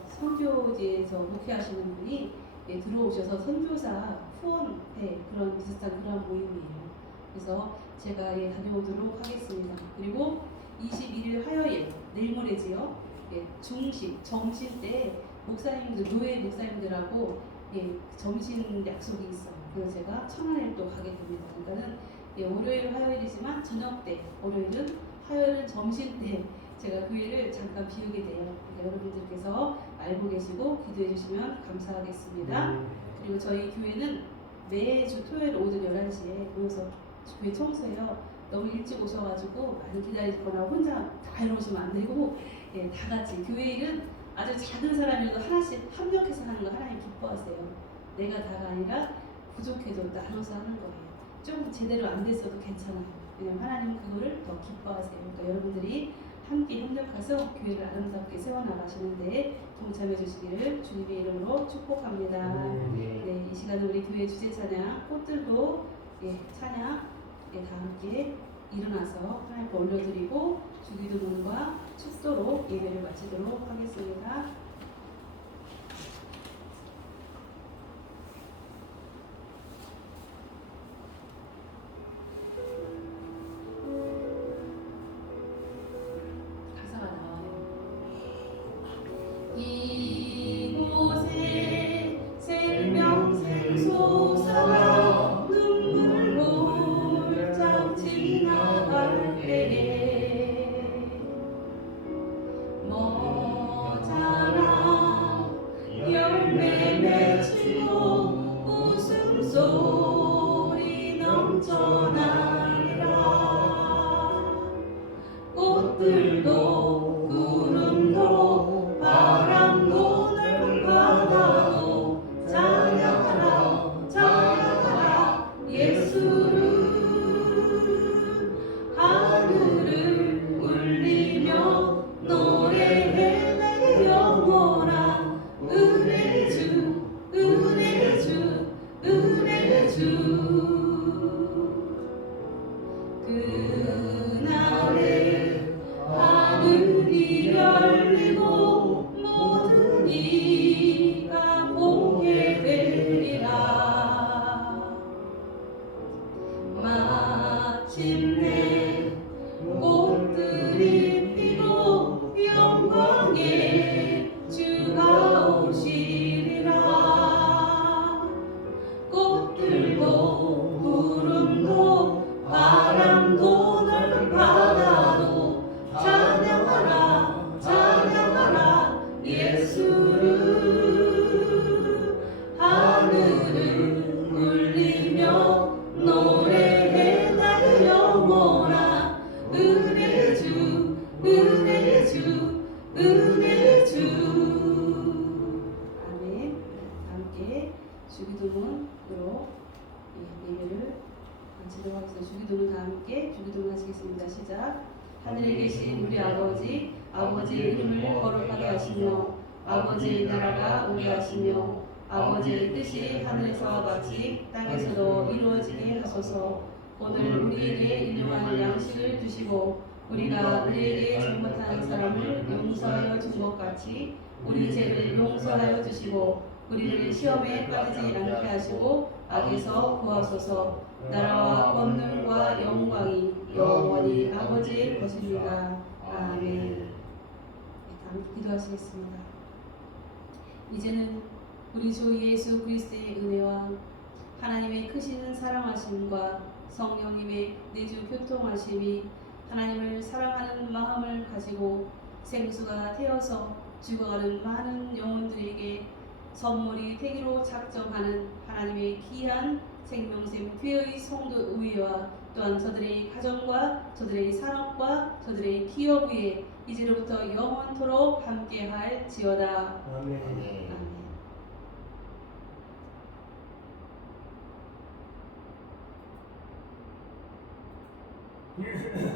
선교지에서 목회하시는 분이 들어오셔서 선교사 후원회 그런 비슷한 그런 모임이에요. 그래서 제가 다녀오도록 하겠습니다. 그리고 21일 화요일 내일 모레지요. 중식 점심 때 목사님들 노예 목사님들하고 점심 약속이 있어요. 그래서 제가 천안에 또 가게 됩니다. 그러니까는 월요일 화요일이지만 저녁 때 월요일은 화요일은 점심 때 제가 교회를 잠깐 비우게 돼요. 그러니까 여러분들께서 알고 계시고 기도해 주시면 감사하겠습니다. 그리고 저희 교회는 매주 토요일 오전 11시에 모여서 교회 청소해요. 너무 일찍 오셔가지고 많이 기다리거나 혼자 다 해놓으시면 안 되고 다 같이 교회 일은 아주 작은 사람이라도 하나씩 합력해서 하는 거 하나님 기뻐하세요. 내가 다가 아니라 부족해도 나눠서 하는 거예요. 좀 제대로 안 됐어도 괜찮아요. 왜냐면 하나님은 그거를 더 기뻐하세요. 그러니까 여러분들이 함께 협력해서 교회를 아름답게 세워나가시는데 동참해 주시기를 주님의 이름으로 축복합니다. 이 시간에 우리 교회 주제 찬양 꽃들도 찬양 다 함께 일어나서 하나님께 올려드리고 주기도문과 축도로 예배를 마치도록 하겠습니다. 가사가 나와요. 이곳에 생명생 솟아나 눈물 골짝 지나갈 때에 머자라 열매 맺히고 웃음소리 넘쳐나리라. 꽃들도 구름도 바람도 넓은 바다도 찬양하라 찬양하라 예수를. 하늘을 울리며 노래해 내 영혼아 은혜 주 은혜 주 은혜 주. 기도합니다. 시작. 하늘에 계신 우리 아버지, 아버지의 이름을 거룩하게 하시며 아버지의 나라가 오게 하시며 아버지의 뜻이 하늘에서와 같이 땅에서도 이루어지게 하소서. 오늘 우리에게 일용할 양식을 주시고 우리가 우리에게 잘못한 사람을 용서하여 준 것 같이 우리 죄를 용서하여 주시고 우리를 시험에 빠지지 않게 하시고 악에서 구하소서. 나라와 권능과 영광이 영원히 아버지의 것입니다. 아멘. 다음 기도하시겠습니다. 이제는 우리 주 예수 그리스도의 은혜와 하나님의 크신 사랑하심과 성령님의 내주 교통하심이 하나님을 사랑하는 마음을 가지고 생수가 되어서 죽어가는 많은 영혼들에게 선물이 되기로 작정하는 하나님의 귀한 생명샘 교회의 성도 의회와 또한 저들의 가정과 저들의 산업과 저들의 기업 위에 이제로부터 영원토록 함께할 지어다. 아멘. 아멘.